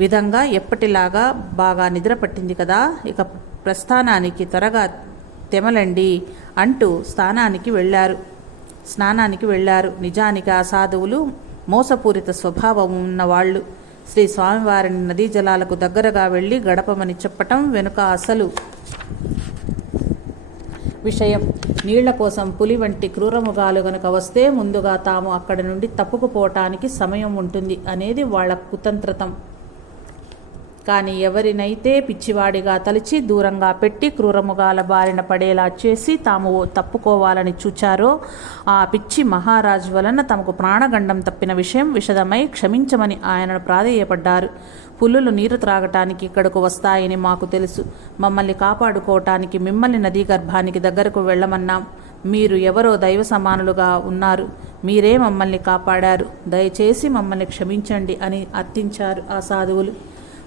విధంగా ఎప్పటిలాగా బాగా నిద్ర పట్టింది కదా, ఇక ప్రస్థానానికి త్వరగా తెమలండి అంటూ స్నానానికి వెళ్ళారు. నిజానికి ఆ సాధువులు మోసపూరిత స్వభావం ఉన్నవాళ్ళు. శ్రీ స్వామివారిని నదీ జలాలకు దగ్గరగా వెళ్ళి గడపమని చెప్పటం వెనుక అసలు విషయం. నీళ్ల కోసం పులి వంటి క్రూరముగాలు గనుక వస్తే ముందుగా తాము అక్కడి నుండి తప్పుకుపోవటానికి సమయం ఉంటుంది అనేది వాళ్ల కుతంత్రతం. కానీ ఎవరినైతే పిచ్చివాడిగా తలిచి దూరంగా పెట్టి క్రూరముగాల బారిన పడేలా చేసి తాము తప్పుకోవాలని చూచారో ఆ పిచ్చి మహారాజు వలన తమకు ప్రాణగండం తప్పిన విషయం విషదమై క్షమించమని ఆయనను ప్రాధేయపడ్డారు. పులులు నీరు త్రాగటానికి ఇక్కడకు వస్తాయని మాకు తెలుసు. మమ్మల్ని కాపాడుకోవటానికి మిమ్మల్ని నదీ గర్భానికి దగ్గరకు వెళ్ళమన్నాం. మీరు ఎవరో దైవ సమానులుగా ఉన్నారు. మీరే మమ్మల్ని కాపాడారు. దయచేసి మమ్మల్ని క్షమించండి అని అర్థించారు ఆ సాధువులు.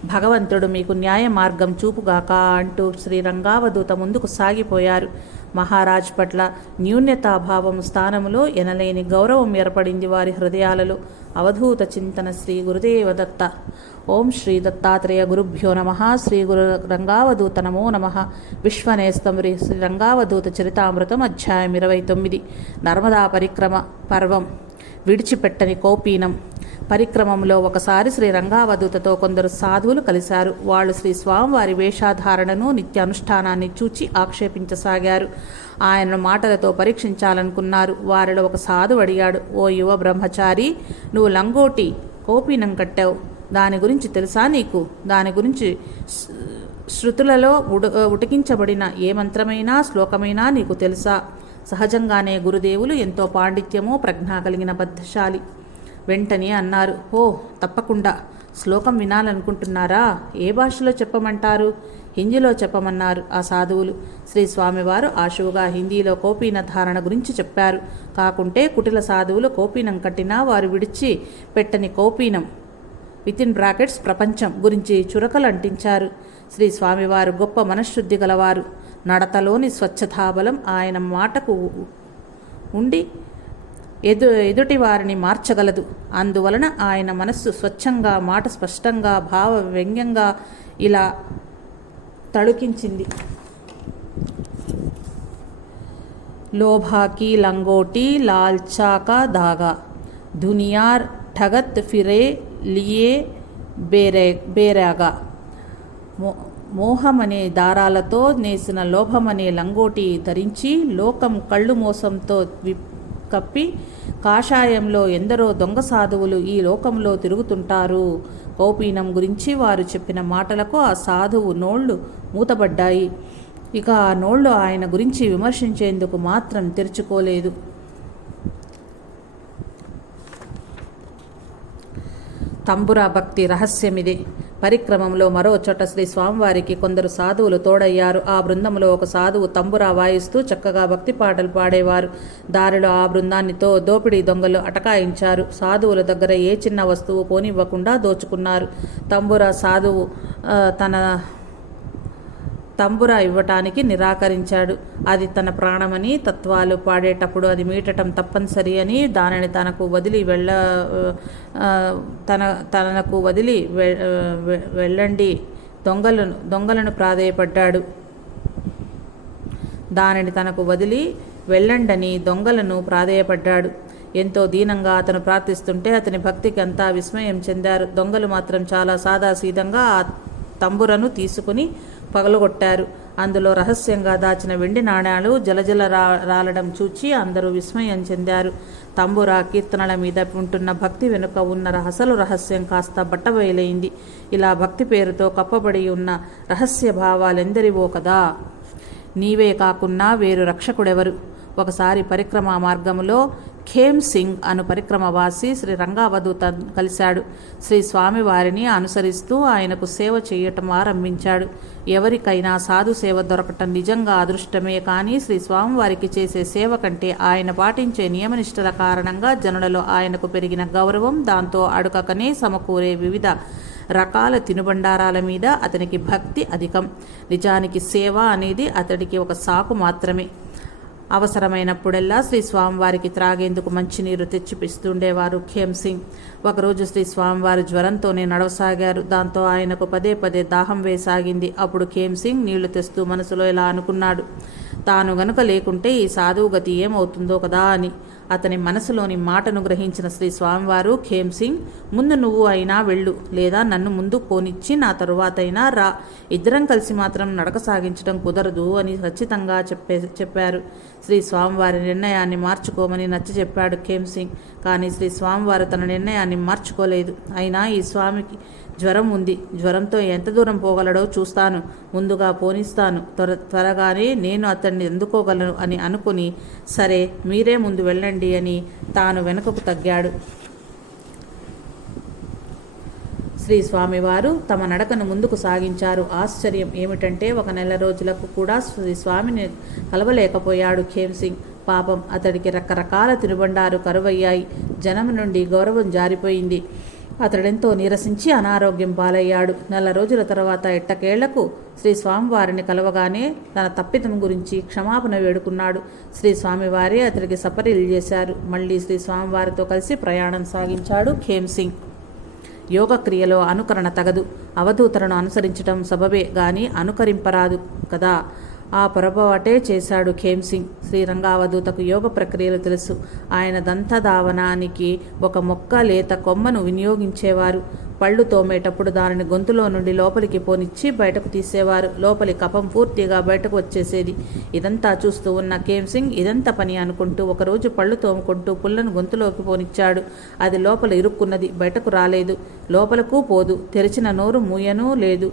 భగవంతుడు మీకు న్యాయ మార్గం చూపుగాక అంటూ శ్రీ రంగావధూత ముందుకు సాగిపోయారు. మహారాజ్ పట్ల న్యూన్యతాభావం స్థానంలో ఎనలేని గౌరవం ఏర్పడింది వారి హృదయాలలో. అవధూత చింతన శ్రీ గురుదేవదత్త. ఓం శ్రీ దత్తాత్రేయ గురుభ్యో నమః. శ్రీ గురు రంగావధూత నమో నమః. విశ్వనేస్తం శ్రీ రంగావధూత చరితామృతం అధ్యాయం 29. నర్మదా పరిక్రమ పర్వం. విడిచిపెట్టని కౌపీనం. పరిక్రమంలో ఒకసారి శ్రీ రంగావధూతతో కొందరు సాధువులు కలిశారు. వాళ్ళు శ్రీ స్వామివారి వేషాధారణను నిత్య అనుష్ఠానాన్ని చూచి ఆక్షేపించసాగారు. ఆయనను మాటలతో పరీక్షించాలనుకున్నారు. వారిలో ఒక సాధువు అడిగాడు, ఓ యువ బ్రహ్మచారి, నువ్వు లంగోటి కౌపీనం కట్టావు, దాని గురించి తెలుసా నీకు? దాని గురించి శృతులలో ఉటకించబడిన ఏ మంత్రమైనా శ్లోకమైనా నీకు తెలుసా? సహజంగానే గురుదేవులు ఎంతో పాండిత్యమో ప్రజ్ఞ కలిగిన బద్ధశాలి. వెంటనే అన్నారు, ఓ తప్పకుండా. శ్లోకం వినాలనుకుంటున్నారా? ఏ భాషలో చెప్పమంటారు? హిందీలో చెప్పమన్నారు ఆ సాధువులు. శ్రీ స్వామివారు ఆశువుగా హిందీలో కౌపీన ధారణ గురించి చెప్పారు. కాకుంటే కుటిల సాధువులు కౌపీనం కట్టినా వారు విడిచి పెట్టని కౌపీనం (బ్రాకెట్స్) ప్రపంచం గురించి చురకలు అంటించారు. శ్రీ స్వామివారు గొప్ప మనశ్శుద్ధి గలవారు. నడతలోని స్వచ్ఛతాబలం ఆయన మాటకు ఉండి ఎదుటి వారిని మార్చగలదు. అందువలన ఆయన మనస్సు స్వచ్ఛంగా, మాట స్పష్టంగా, భావ వ్యంగ్యంగా ఇలా తళుకించింది. లోభాకి లంగోటి లాల్చాకా దాగా, దునియార్ ఠగత్ ఫిరే లియే బేరాగా. మోహమనే దారాలతో నేసిన లోభమనే లంగోటి ధరించి లోకం కళ్ళు మోసంతో కప్పి కాషాయంలో ఎందరో దొంగ సాధువులు ఈ లోకంలో తిరుగుతుంటారు. కౌపీనం గురించి వారు చెప్పిన మాటలకు ఆ సాధువు నోళ్లు మూతబడ్డాయి. ఇక ఆ నోళ్లు ఆయన గురించి విమర్శించేందుకు మాత్రం తెరుచుకోలేదు. తంబురా భక్తి రహస్యమిదే. పరిక్రమంలో మరో చోట శ్రీ స్వామివారికి కొందరు సాధువులు తోడయ్యారు. ఆ బృందంలో ఒక సాధువు తంబురా వాయిస్తూ చక్కగా భక్తి పాటలు పాడేవారు. దారిలో ఆ బృందాన్నితో దోపిడీ దొంగలు అటకాయించారు. సాధువుల దగ్గర ఏ చిన్న వస్తువు పోనివ్వకుండా దోచుకున్నారు. తంబురా సాధువు తన తంబురా ఇవ్వటానికి నిరాకరించాడు. అది తన ప్రాణమని, తత్వాలు పాడేటప్పుడు అది మీటటం తప్పనిసరి అని దానిని తనకు వదిలి వెళ్ళండి దొంగలను ప్రాధేయపడ్డాడు. దానిని తనకు వదిలి వెళ్ళండని దొంగలను ప్రాధేయపడ్డాడు. ఎంతో దీనంగా అతను ప్రార్థిస్తుంటే అతని భక్తికి అంతా విస్మయం చెందారు. దొంగలు మాత్రం చాలా సాదాసీదంగా ఆ తంబురను తీసుకుని పగలగొట్టారు. అందులో రహస్యంగా దాచిన వెండి నాణ్యాలు జలజల రాలడం చూచి అందరూ విస్మయం చెందారు. తంబురా కీర్తనల మీద ఉంటున్న భక్తి వెనుక ఉన్న అసలు రహస్యం కాస్త బట్టబయలైంది. ఇలా భక్తి పేరుతో కప్పబడి ఉన్న రహస్య భావాలెందరివో కదా. నీవే కాకున్నా వేరు రక్షకుడెవరు? ఒకసారి పరిక్రమ మార్గములో ఖేమ్ సింగ్ అను పరిక్రమవాసి శ్రీ రంగావధూత కలిశాడు. శ్రీ స్వామివారిని అనుసరిస్తూ ఆయనకు సేవ చేయటం ఆరంభించాడు. ఎవరికైనా సాధు సేవ దొరకటం నిజంగా అదృష్టమే. కానీ శ్రీ స్వామివారికి చేసే సేవ కంటే ఆయన పాటించే నియమనిష్టల కారణంగా జనులలో ఆయనకు పెరిగిన గౌరవం, దాంతో అడుకకనే సమకూరే వివిధ రకాల తినుబండారాల మీద అతనికి భక్తి అధికం. నిజానికి సేవ అనేది అతడికి ఒక సాకు మాత్రమే. అవసరమైనప్పుడల్లా శ్రీ స్వామివారికి త్రాగేందుకు మంచినీరు తెచ్చిపిస్తుండేవారు ఖేమ్ సింగ్. ఒకరోజు శ్రీ స్వామివారు జ్వరంతోనే నడవసాగారు. దాంతో ఆయనకు పదే పదే దాహం వేసాగింది. అప్పుడు ఖేమ్ సింగ్ నీళ్లు తెస్తూ మనసులో ఇలా అనుకున్నాడు, తాను గనుక లేకుంటే ఈ సాధువు గతి ఏమవుతుందో కదా అని. అతని మనసులోని మాటను గ్రహించిన శ్రీ స్వామివారు, ఖేమ్ సింగ్, ముందు నువ్వు అయినా వెళ్ళు, లేదా నన్ను ముందు పోనిచ్చి నా తరువాతైనా రా. ఇద్దరం కలిసి మాత్రం నడక సాగించడం కుదరదు అని ఖచ్చితంగా చెప్పారు. శ్రీ స్వామివారి నిర్ణయాన్ని మార్చుకోమని నచ్చ చెప్పాడు ఖేమ్ సింగ్. కానీ శ్రీ స్వామివారు తన నిర్ణయాన్ని మార్చుకోలేదు. అయినా ఈ స్వామికి జ్వరం ఉంది, జ్వరంతో ఎంత దూరం పోగలడో చూస్తాను, ముందుగా పోనిస్తాను, త్వరగానే నేను అతన్ని అందుకోగలను అని అనుకుని, సరే మీరే ముందు వెళ్ళండి అని తాను వెనుకకు తగ్గాడు. శ్రీ స్వామివారు తమ నడకను ముందుకు సాగించారు. ఆశ్చర్యం ఏమిటంటే 1 నెల రోజులకు కూడా శ్రీ స్వామిని కలవలేకపోయాడు ఖేమ్ సింగ్. పాపం, అతడికి రకరకాల తినుబండారు కరువయ్యాయి. జనం నుండి గౌరవం జారిపోయింది. అతడెంతో నీరసించి అనారోగ్యం పాలయ్యాడు. 1 నెల రోజుల తర్వాత ఎట్టకేళ్లకు శ్రీ స్వామివారిని కలవగానే తన తప్పిదం గురించి క్షమాపణ వేడుకున్నాడు. శ్రీ స్వామివారే అతడికి సపరీలు చేశారు. మళ్ళీ శ్రీ స్వామివారితో కలిసి ప్రయాణం సాగించాడు ఖేమ్ సింగ్. యోగక్రియలో అనుకరణ తగదు. అవధూతలను అనుసరించడం సబబే గాని అనుకరింపరాదు కదా. ఆ పొరపాటే చేశాడు ఖేమ్ సింగ్. శ్రీరంగావధూతకు యోగ ప్రక్రియలు తెలుసు. ఆయన దంతధావనానికి ఒక మొక్క లేత కొమ్మను వినియోగించేవారు. పళ్ళు తోమేటప్పుడు దానిని గొంతులో నుండి లోపలికి పోనిచ్చి బయటకు తీసేవారు. లోపలి కఫం పూర్తిగా బయటకు వచ్చేసేది. ఇదంతా చూస్తూ ఉన్న ఖేమ్ సింగ్ ఇదంతా పని అనుకుంటూ ఒకరోజు పళ్ళు తోముకుంటూ పుల్లను గొంతులోకి పోనిచ్చాడు. అది లోపల ఇరుక్కున్నది, బయటకు రాలేదు. లోపలకు పోదు, తెరిచిన నోరు మూయనూ లేదు.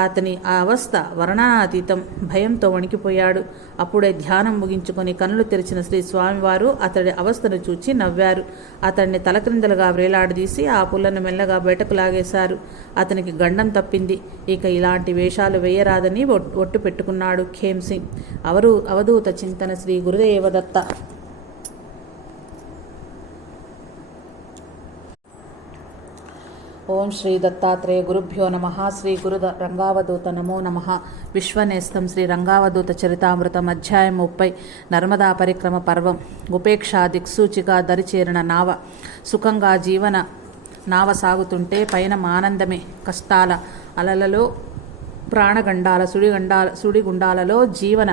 అతని ఆ అవస్థ వర్ణనాతీతం. భయంతో వణికిపోయాడు. అప్పుడే ధ్యానం ముగించుకొని కన్నులు తెరిచిన శ్రీ స్వామివారు అతడి అవస్థను చూచి నవ్వారు. అతన్ని తలక్రిందలుగా వ్రేలాడదీసి ఆ పుల్లను మెల్లగా బయటకు లాగేశారు. అతనికి గండం తప్పింది. ఇక ఇలాంటి వేషాలు వేయరాదని ఒట్టు పెట్టుకున్నాడు ఖేమ్ సింగ్. అవధూత చింతన. శ్రీ గురుదేవదత్త. ఓం శ్రీ దత్తాత్రేయ గురుభ్యో నమః. శ్రీ గురు రంగావధూత నమో నమః. విశ్వనేస్తం శ్రీ రంగావధూత చరితామృతం. అధ్యాయం 30. నర్మదా పరిక్రమ పర్వం. ఉపేక్ష దిక్సూచిగా దరిచేరిన నావ. సుఖంగా జీవన నావ సాగుతుంటే పైన ఆనందమే. కష్టాల అలలలో ప్రాణగండాల సుడిగుండాలలో జీవన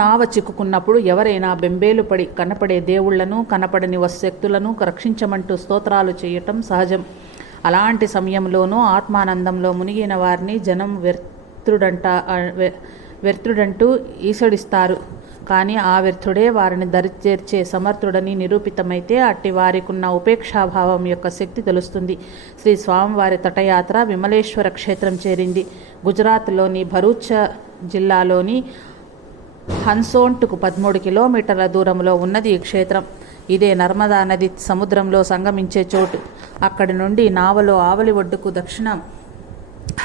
నావ చిక్కుకున్నప్పుడు ఎవరైనా బెంబేలు పడి కనపడే దేవుళ్లను, కనపడని శక్తులను రక్షించమంటూ స్తోత్రాలు చేయటం సహజం. అలాంటి సమయంలోనూ ఆత్మానందంలో మునిగిన వారిని జనం వ్యర్థుడంటూ ఈసడిస్తారు. కానీ ఆ వ్యర్థుడే వారిని దరిచేర్చే సమర్థుడని నిరూపితమైతే అట్టి వారికున్న ఉపేక్షాభావం యొక్క శక్తి తెలుస్తుంది. శ్రీ స్వామివారి తటయాత్ర విమలేశ్వర క్షేత్రం చేరింది. గుజరాత్లోని భరూచ్ జిల్లాలోని హన్సోంటుకు 13 కిలోమీటర్ల దూరంలో ఉన్నది ఈ క్షేత్రం. ఇదే నర్మదా నది సముద్రంలో సంగమించే చోటు. అక్కడి నుండి నావలో ఆవలి ఒడ్డుకు దక్షిణం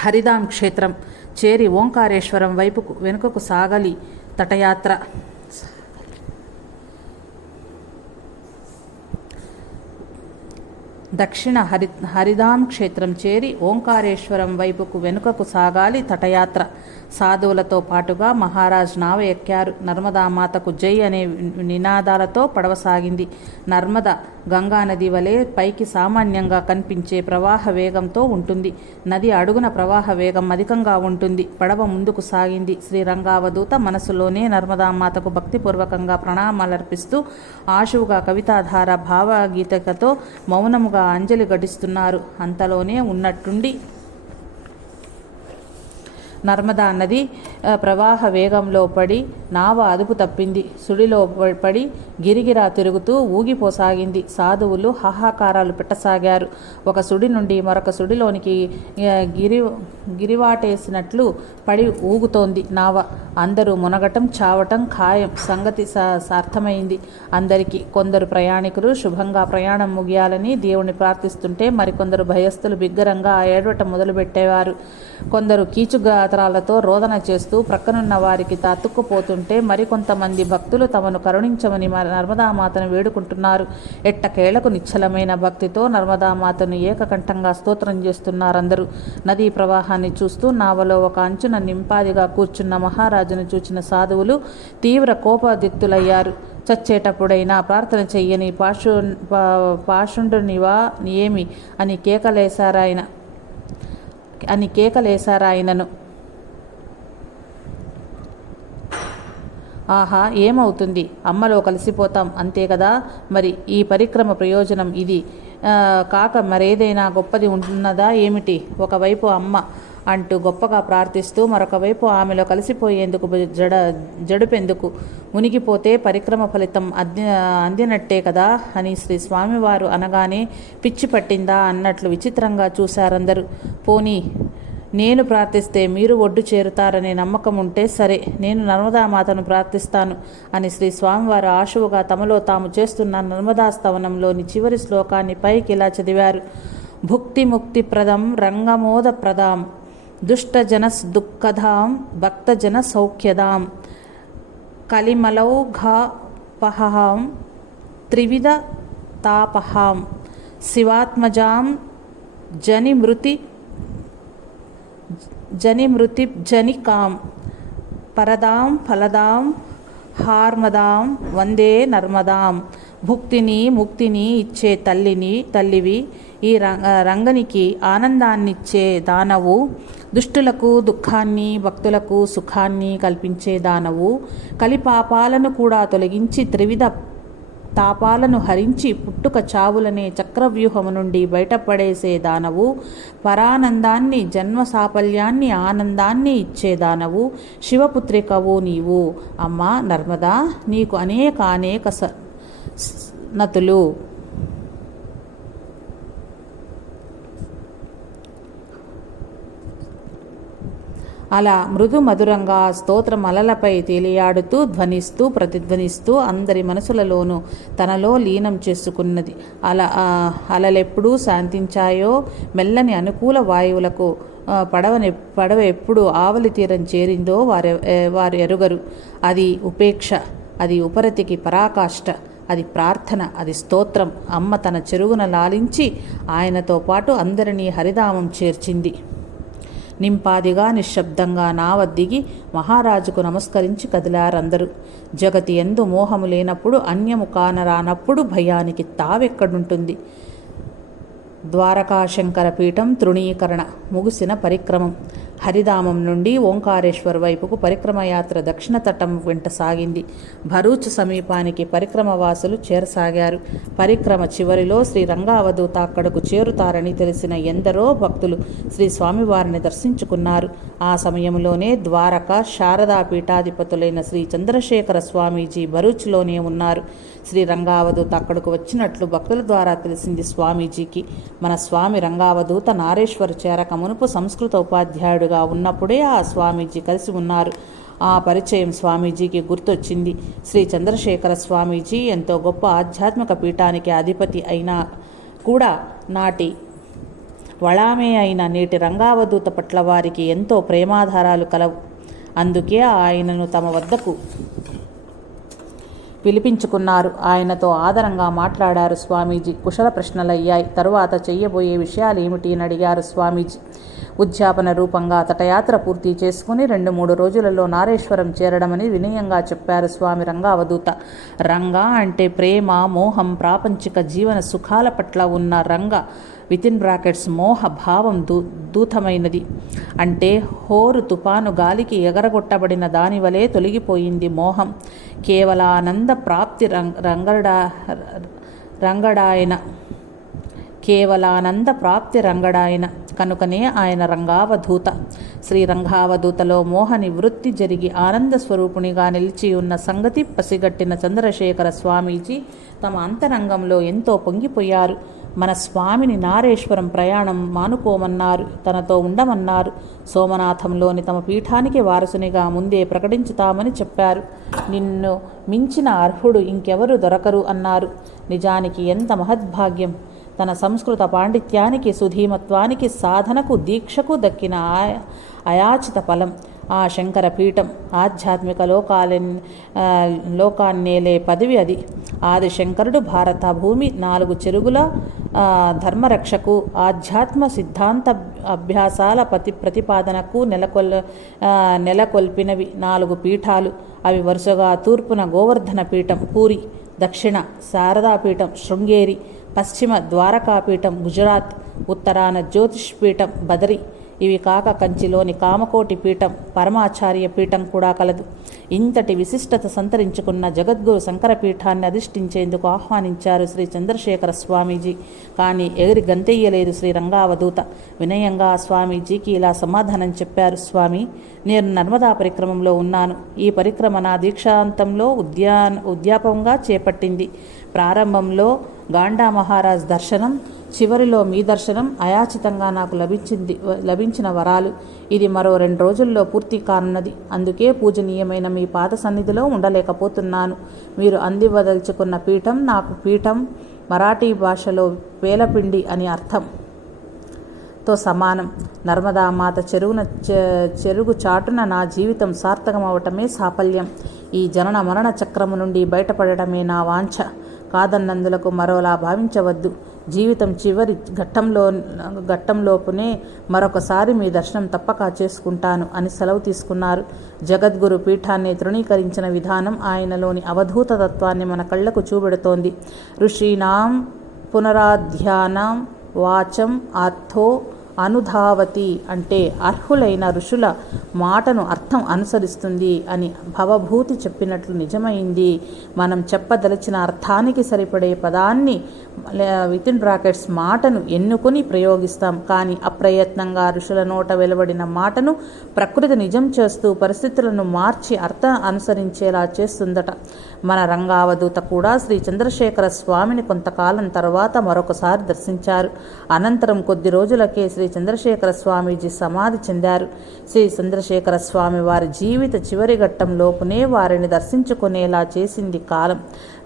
హరిదాం క్షేత్రం చేరి ఓంకారేశ్వరం వైపుకు వెనుకకు సాగలి తటయాత్ర. దక్షిణ హరిదాం క్షేత్రం చేరి ఓంకారేశ్వరం వైపుకు వెనుకకు సాగాలి తటయాత్ర. సాధువులతో పాటుగా మహారాజ్ నావ ఎక్కారు. నర్మదామాతకు జై అనే నినాదాలతో పడవ సాగింది. నర్మద గంగానది వలె పైకి సామాన్యంగా కనిపించే ప్రవాహ వేగంతో ఉంటుంది. నది అడుగున ప్రవాహ వేగం అధికంగా ఉంటుంది. పడవ ముందుకు సాగింది. శ్రీరంగావధూత మనసులోనే నర్మదామాతకు భక్తిపూర్వకంగా ప్రణామాలర్పిస్తూ ఆశువుగా కవితాధార భావగీతకతో మౌనముగా అంజలి ఘటిస్తున్నారు. అంతలోనే ఉన్నట్టుండి నర్మదా నది ప్రవాహ వేగంలో పడి నావ అదుపు తప్పింది. సుడిలో పడి గిరిగిరా తిరుగుతూ ఊగిపోసాగింది. సాధువులు హాహాకారాలు పెట్టసాగారు. ఒక సుడి నుండి మరొక సుడిలోనికి గిరివాటేసినట్లు పడి ఊగుతోంది నావ. అందరూ మునగటం చావటం ఖాయం సంగతి అర్థమైంది అందరికీ. కొందరు ప్రయాణికులు శుభంగా ప్రయాణం ముగియాలని దేవుణ్ణి ప్రార్థిస్తుంటే మరికొందరు భయస్థులు బిగ్గరంగా ఏడవటం మొదలుపెట్టేవారు. కొందరు కీచుగాత్రాలతో రోదన చేస్తూ ప్రక్కనున్న వారికి అతుక్కుపోతుంటే మరికొంతమంది భక్తులు తమను కరుణించమని నర్మదామాతను వేడుకుంటున్నారు. ఎట్టకేళ్లకు నిశ్చలమైన భక్తితో నర్మదామాతను ఏకకంఠంగా స్తోత్రం చేస్తున్నారందరూ. నదీ ప్రవాహాన్ని చూస్తూ నావలో ఒక అంచున నింపాదిగా కూర్చున్న మహారాజును చూచిన సాధువులు తీవ్ర కోపదిత్తులయ్యారు. చచ్చేటప్పుడైనా ప్రార్థన చెయ్యని పాషుండునివా ఏమి అని కేకలేశారాయనను. ఆహా, ఏమవుతుంది, అమ్మలో కలిసిపోతాం అంతే కదా. మరి ఈ పరిక్రమ ప్రయోజనం ఇది కాక మరేదైనా గొప్పది ఉన్నదా ఏమిటి? ఒకవైపు అమ్మ అంటూ గొప్పగా ప్రార్థిస్తూ మరొక వైపు ఆమెలో కలిసిపోయేందుకు జడుపెందుకు? మునిగిపోతే పరిక్రమ ఫలితం అందినట్టే కదా అని శ్రీ స్వామివారు అనగానే పిచ్చి పట్టిందా అన్నట్లు విచిత్రంగా చూశారందరూ. పోనీ నేను ప్రార్థిస్తే మీరు ఒడ్డు చేరుతారనే నమ్మకం ఉంటే సరే, నేను నర్మదామాతను ప్రార్థిస్తాను అని శ్రీ స్వామివారు ఆశువుగా తమలో తాము చేస్తున్న నర్మదాస్తవనంలోని చివరి శ్లోకాన్ని పైకి ఇలా చదివారు. భుక్తి ముక్తి ప్రదం రంగమోద ప్రదాం దుష్టజన దుఃఖదాం భక్తజన సౌఖ్యదాం కలిమలౌఘపహాం త్రివిధ తాపహాం శివాత్మజాం జనిమృతిజనికాం పరదాం ఫలదాం హార్మదాం వందే నర్మదాం. భుక్తిని ముక్తిని ఇచ్చే తల్లివి, ఈ రంగనికి ఆనందాన్నిచ్చే దానవు, దుష్టులకు దుఃఖాన్ని భక్తులకు సుఖాన్ని కల్పించే దానవు, కలిపాపాలను కూడా తొలగించి త్రివిధ తాపాలను హరించి పుట్టుక చావులనే చక్రవ్యూహము నుండి బయటపడేసే దానవు, పరానందాన్ని జన్మ సాఫల్యాన్ని ఆనందాన్ని ఇచ్చేదానవు, శివపుత్రికవు నీవు. అమ్మా నర్మదా, నీకు అనేక నతులు. అలా మృదు మధురంగా స్తోత్రం అలలపై తేలియాడుతూ ధ్వనిస్తూ ప్రతిధ్వనిస్తూ అందరి మనసులలోనూ తనలో లీనం చేసుకున్నది. అలలెప్పుడు శాంతించాయో, మెల్లని అనుకూల వాయువులకు పడవ ఎప్పుడు ఆవలి తీరం చేరిందో వారు ఎరుగరు. అది ఉపేక్ష, అది ఉపరతికి పరాకాష్ట, అది ప్రార్థన, అది స్తోత్రం. అమ్మ తన చెరుగున లాలించి ఆయనతో పాటు అందరినీ హరిధామం చేర్చింది. నింపాదిగా నిశ్శబ్దంగా నావ దిగి మహారాజుకు నమస్కరించి కదిలారందరూ. జగతి ఎందు మోహము లేనప్పుడు, అన్యము కానరానప్పుడు భయానికి తావెక్కడుంటుంది? ద్వారకాశంకర పీఠం తృణీకరణ ముగిసిన పరిక్రమం. హరిధామం నుండి ఓంకారేశ్వర్ వైపుకు పరిక్రమయాత్ర దక్షిణ తటం వెంట సాగింది. భరూచ్ సమీపానికి పరిక్రమవాసులు చేరసాగారు. పరిక్రమ చివరిలో శ్రీ రంగావధూత అక్కడకు చేరుతారని తెలిసిన ఎందరో భక్తులు శ్రీ స్వామివారిని దర్శించుకున్నారు. ఆ సమయంలోనే ద్వారక శారదా పీఠాధిపతులైన శ్రీ చంద్రశేఖర స్వామీజీ భరూచ్లోనే ఉన్నారు. శ్రీ రంగావధూత అక్కడకు వచ్చినట్లు భక్తుల ద్వారా తెలిసింది స్వామీజీకి. మన స్వామి రంగావధూత నారేశ్వర్ చేరక మునుపు సంస్కృత ఉపాధ్యాయుడుగా ఉన్నప్పుడే ఆ స్వామీజీ కలిసి ఉన్నారు. ఆ పరిచయం స్వామీజీకి గుర్తొచ్చింది. శ్రీ చంద్రశేఖర స్వామీజీ ఎంతో గొప్ప ఆధ్యాత్మిక పీఠానికి అధిపతి అయినా కూడా వళామే అయిన నేటి రంగావధూత పట్ల వారికి ఎంతో ప్రేమాధారాలు కలవు. అందుకే ఆయనను తమ వద్దకు పిలిపించుకున్నారు. ఆయనతో ఆదరంగా మాట్లాడారు స్వామీజీ. కుశల ప్రశ్నలయ్యాయి. తరువాత చెయ్యబోయే విషయాలు ఏమిటి అని అడిగారు స్వామీజీ. ఉద్యాపన రూపంగా తటయాత్ర పూర్తి చేసుకుని 2-3 రోజులలో నారేశ్వరం చేరడమని వినయంగా చెప్పారు స్వామి రంగావధూత. రంగా అంటే ప్రేమ, మోహం, ప్రాపంచిక జీవన సుఖాల పట్ల ఉన్న రంగ మోహ భావం దూతమైనది. అంటే హోరు తుపాను గాలికి ఎగరగొట్టబడిన దానివలే తొలగిపోయింది మోహం. కేవలానంద ప్రాప్తి రంగడాయన కనుకనే ఆయన రంగావధూత. శ్రీరంగావధూతలో మోహ నివృత్తి జరిగి ఆనంద స్వరూపునిగా నిలిచి ఉన్న సంగతి పసిగట్టిన చంద్రశేఖర స్వామీజీ తమ అంతరంగంలో ఎంతో పొంగిపోయారు. మన స్వామిని నారేశ్వరం ప్రయాణం మానుకోమన్నారు, తనతో ఉండమన్నారు. సోమనాథంలోని తమ పీఠానికి వారసునిగా ముందే ప్రకటించుతామని చెప్పారు. నిన్ను మించిన అర్హుడు ఇంకెవరు దొరకరు అన్నారు. నిజానికి ఎంత మహద్భాగ్యం! తన సంస్కృత పాండిత్యానికి, సుధీమత్వానికి, సాధనకు, దీక్షకు దక్కిన అయాచిత ఫలం ఆ శంకర పీఠం. ఆధ్యాత్మిక లోకాన్నేలే పదవి అది. ఆది శంకరుడు భారత భూమి 4 చెరుగుల ధర్మరక్షకు, ఆధ్యాత్మ సిద్ధాంత అభ్యాసాల ప్రతిపాదనకు నెలకొల్పినవి 4 పీఠాలు. అవి వరుసగా తూర్పున గోవర్ధన పీఠం పూరి, దక్షిణ శారదాపీఠం శృంగేరి, పశ్చిమ ద్వారకాపీఠం గుజరాత్, ఉత్తరాన జ్యోతిష్పీఠం బదరి. ఇవి కాక కంచిలోని కామకోటి పీఠం, పరమాచార్య పీఠం కూడా కలదు. ఇంతటి విశిష్టత సంతరించుకున్న జగద్గురు శంకర పీఠాన్ని అధిష్ఠించేందుకు ఆహ్వానించారు శ్రీ చంద్రశేఖర స్వామీజీ. కానీ ఎగిరి గంతెయ్యలేదు శ్రీ రంగావధూత. వినయంగా స్వామీజీకి ఇలా సమాధానం చెప్పారు. స్వామి, నేను నర్మదా పరిక్రమంలో ఉన్నాను. ఈ పరిక్రమ నా దీక్షాంతంలో ఉద్యాపంగా చేపట్టింది. ప్రారంభంలో గాండా మహారాజ్ దర్శనం, చివరిలో మీ దర్శనం అయాచితంగా నాకు లభించిన వరాలు. ఇది మరో 2 రోజుల్లో పూర్తి కానున్నది. అందుకే పూజనీయమైన మీ పాద సన్నిధిలో ఉండలేకపోతున్నాను. మీరు అందివ్వదలుచుకున్న పీఠం నాకు పీఠం మరాఠీ భాషలో వేలపిండి అని అర్థంతో సమానం. నర్మదామాత చెరుగు చాటున నా జీవితం సార్థకమవటమే సాఫల్యం. ఈ జనన మరణ చక్రము నుండి బయటపడటమే నా వాంఛ. కాదన్నందులకు మరోలా భావించవద్దు. జీవితం చివరి ఘట్టంలోపునే మరొకసారి మీ దర్శనం తప్పక చేసుకుంటాను అని సెలవు తీసుకున్నారు. జగద్గురు పీఠాన్ని తృణీకరించిన విధానం ఆయనలోని అవధూత తత్వాన్ని మన కళ్లకు చూపెడుతోంది. ఋషీణాం పునరాధ్యానం వాచం అర్థో అనుధావతి అంటే అర్హులైన ఋషుల మాటను అర్థం అనుసరిస్తుంది అని భవభూతి చెప్పినట్లు నిజమైంది. మనం చెప్పదలిచిన అర్థానికి సరిపడే పదాన్ని మాటను ఎన్నుకొని ప్రయోగిస్తాం. కానీ అప్రయత్నంగా ఋషుల నోట వెలువడిన మాటను ప్రకృతి నిజం చేస్తూ పరిస్థితులను మార్చి అర్థం అనుసరించేలా చేస్తుందట. మన రంగావధూత కూడా శ్రీ చంద్రశేఖర స్వామిని కొంతకాలం తర్వాత మరొకసారి దర్శించారు. అనంతరం కొద్ది రోజులకే శ్రీ చంద్రశేఖర స్వామీజీ సమాధి చెందారు. శ్రీ చంద్రశేఖర స్వామి వారి జీవిత చివరి ఘట్టంలోపునే వారిని దర్శించుకునేలా చేసింది కాలం.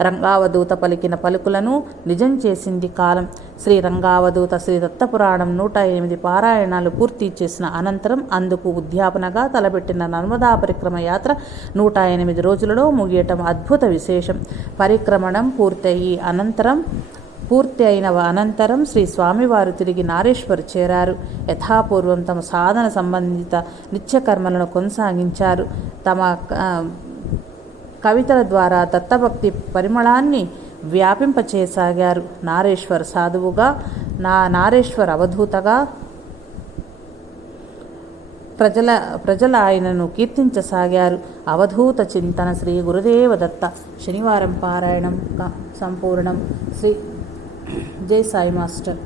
రంగావధూత పలికిన పలుకులను నిజం చేసింది కాలం. శ్రీ రంగావధూత శ్రీ దత్తపురాణం 108 పారాయణాలు పూర్తి చేసిన అనంతరం అందుకు ఉద్యాపనగా తలపెట్టిన నర్మదా పరిక్రమ యాత్ర 108 రోజులలో ముగియటం అద్భుత విశేషం. పరిక్రమణం పూర్తి అయిన అనంతరం శ్రీ స్వామివారు తిరిగి నారేశ్వర్ చేరారు. యథాపూర్వం తమ సాధన సంబంధిత నిత్యకర్మలను కొనసాగించారు. తమ కవితల ద్వారా దత్తభక్తి పరిమళాన్ని వ్యాపింపచేసాగారు. నారేశ్వర్ సాధువుగా, నారేశ్వర్ అవధూతగా ప్రజల ఆయనను కీర్తించసాగారు. అవధూత చింతన శ్రీ గురుదేవ దత్త. శనివారం పారాయణం సంపూర్ణం. శ్రీ జై సాయి మాస్టర్.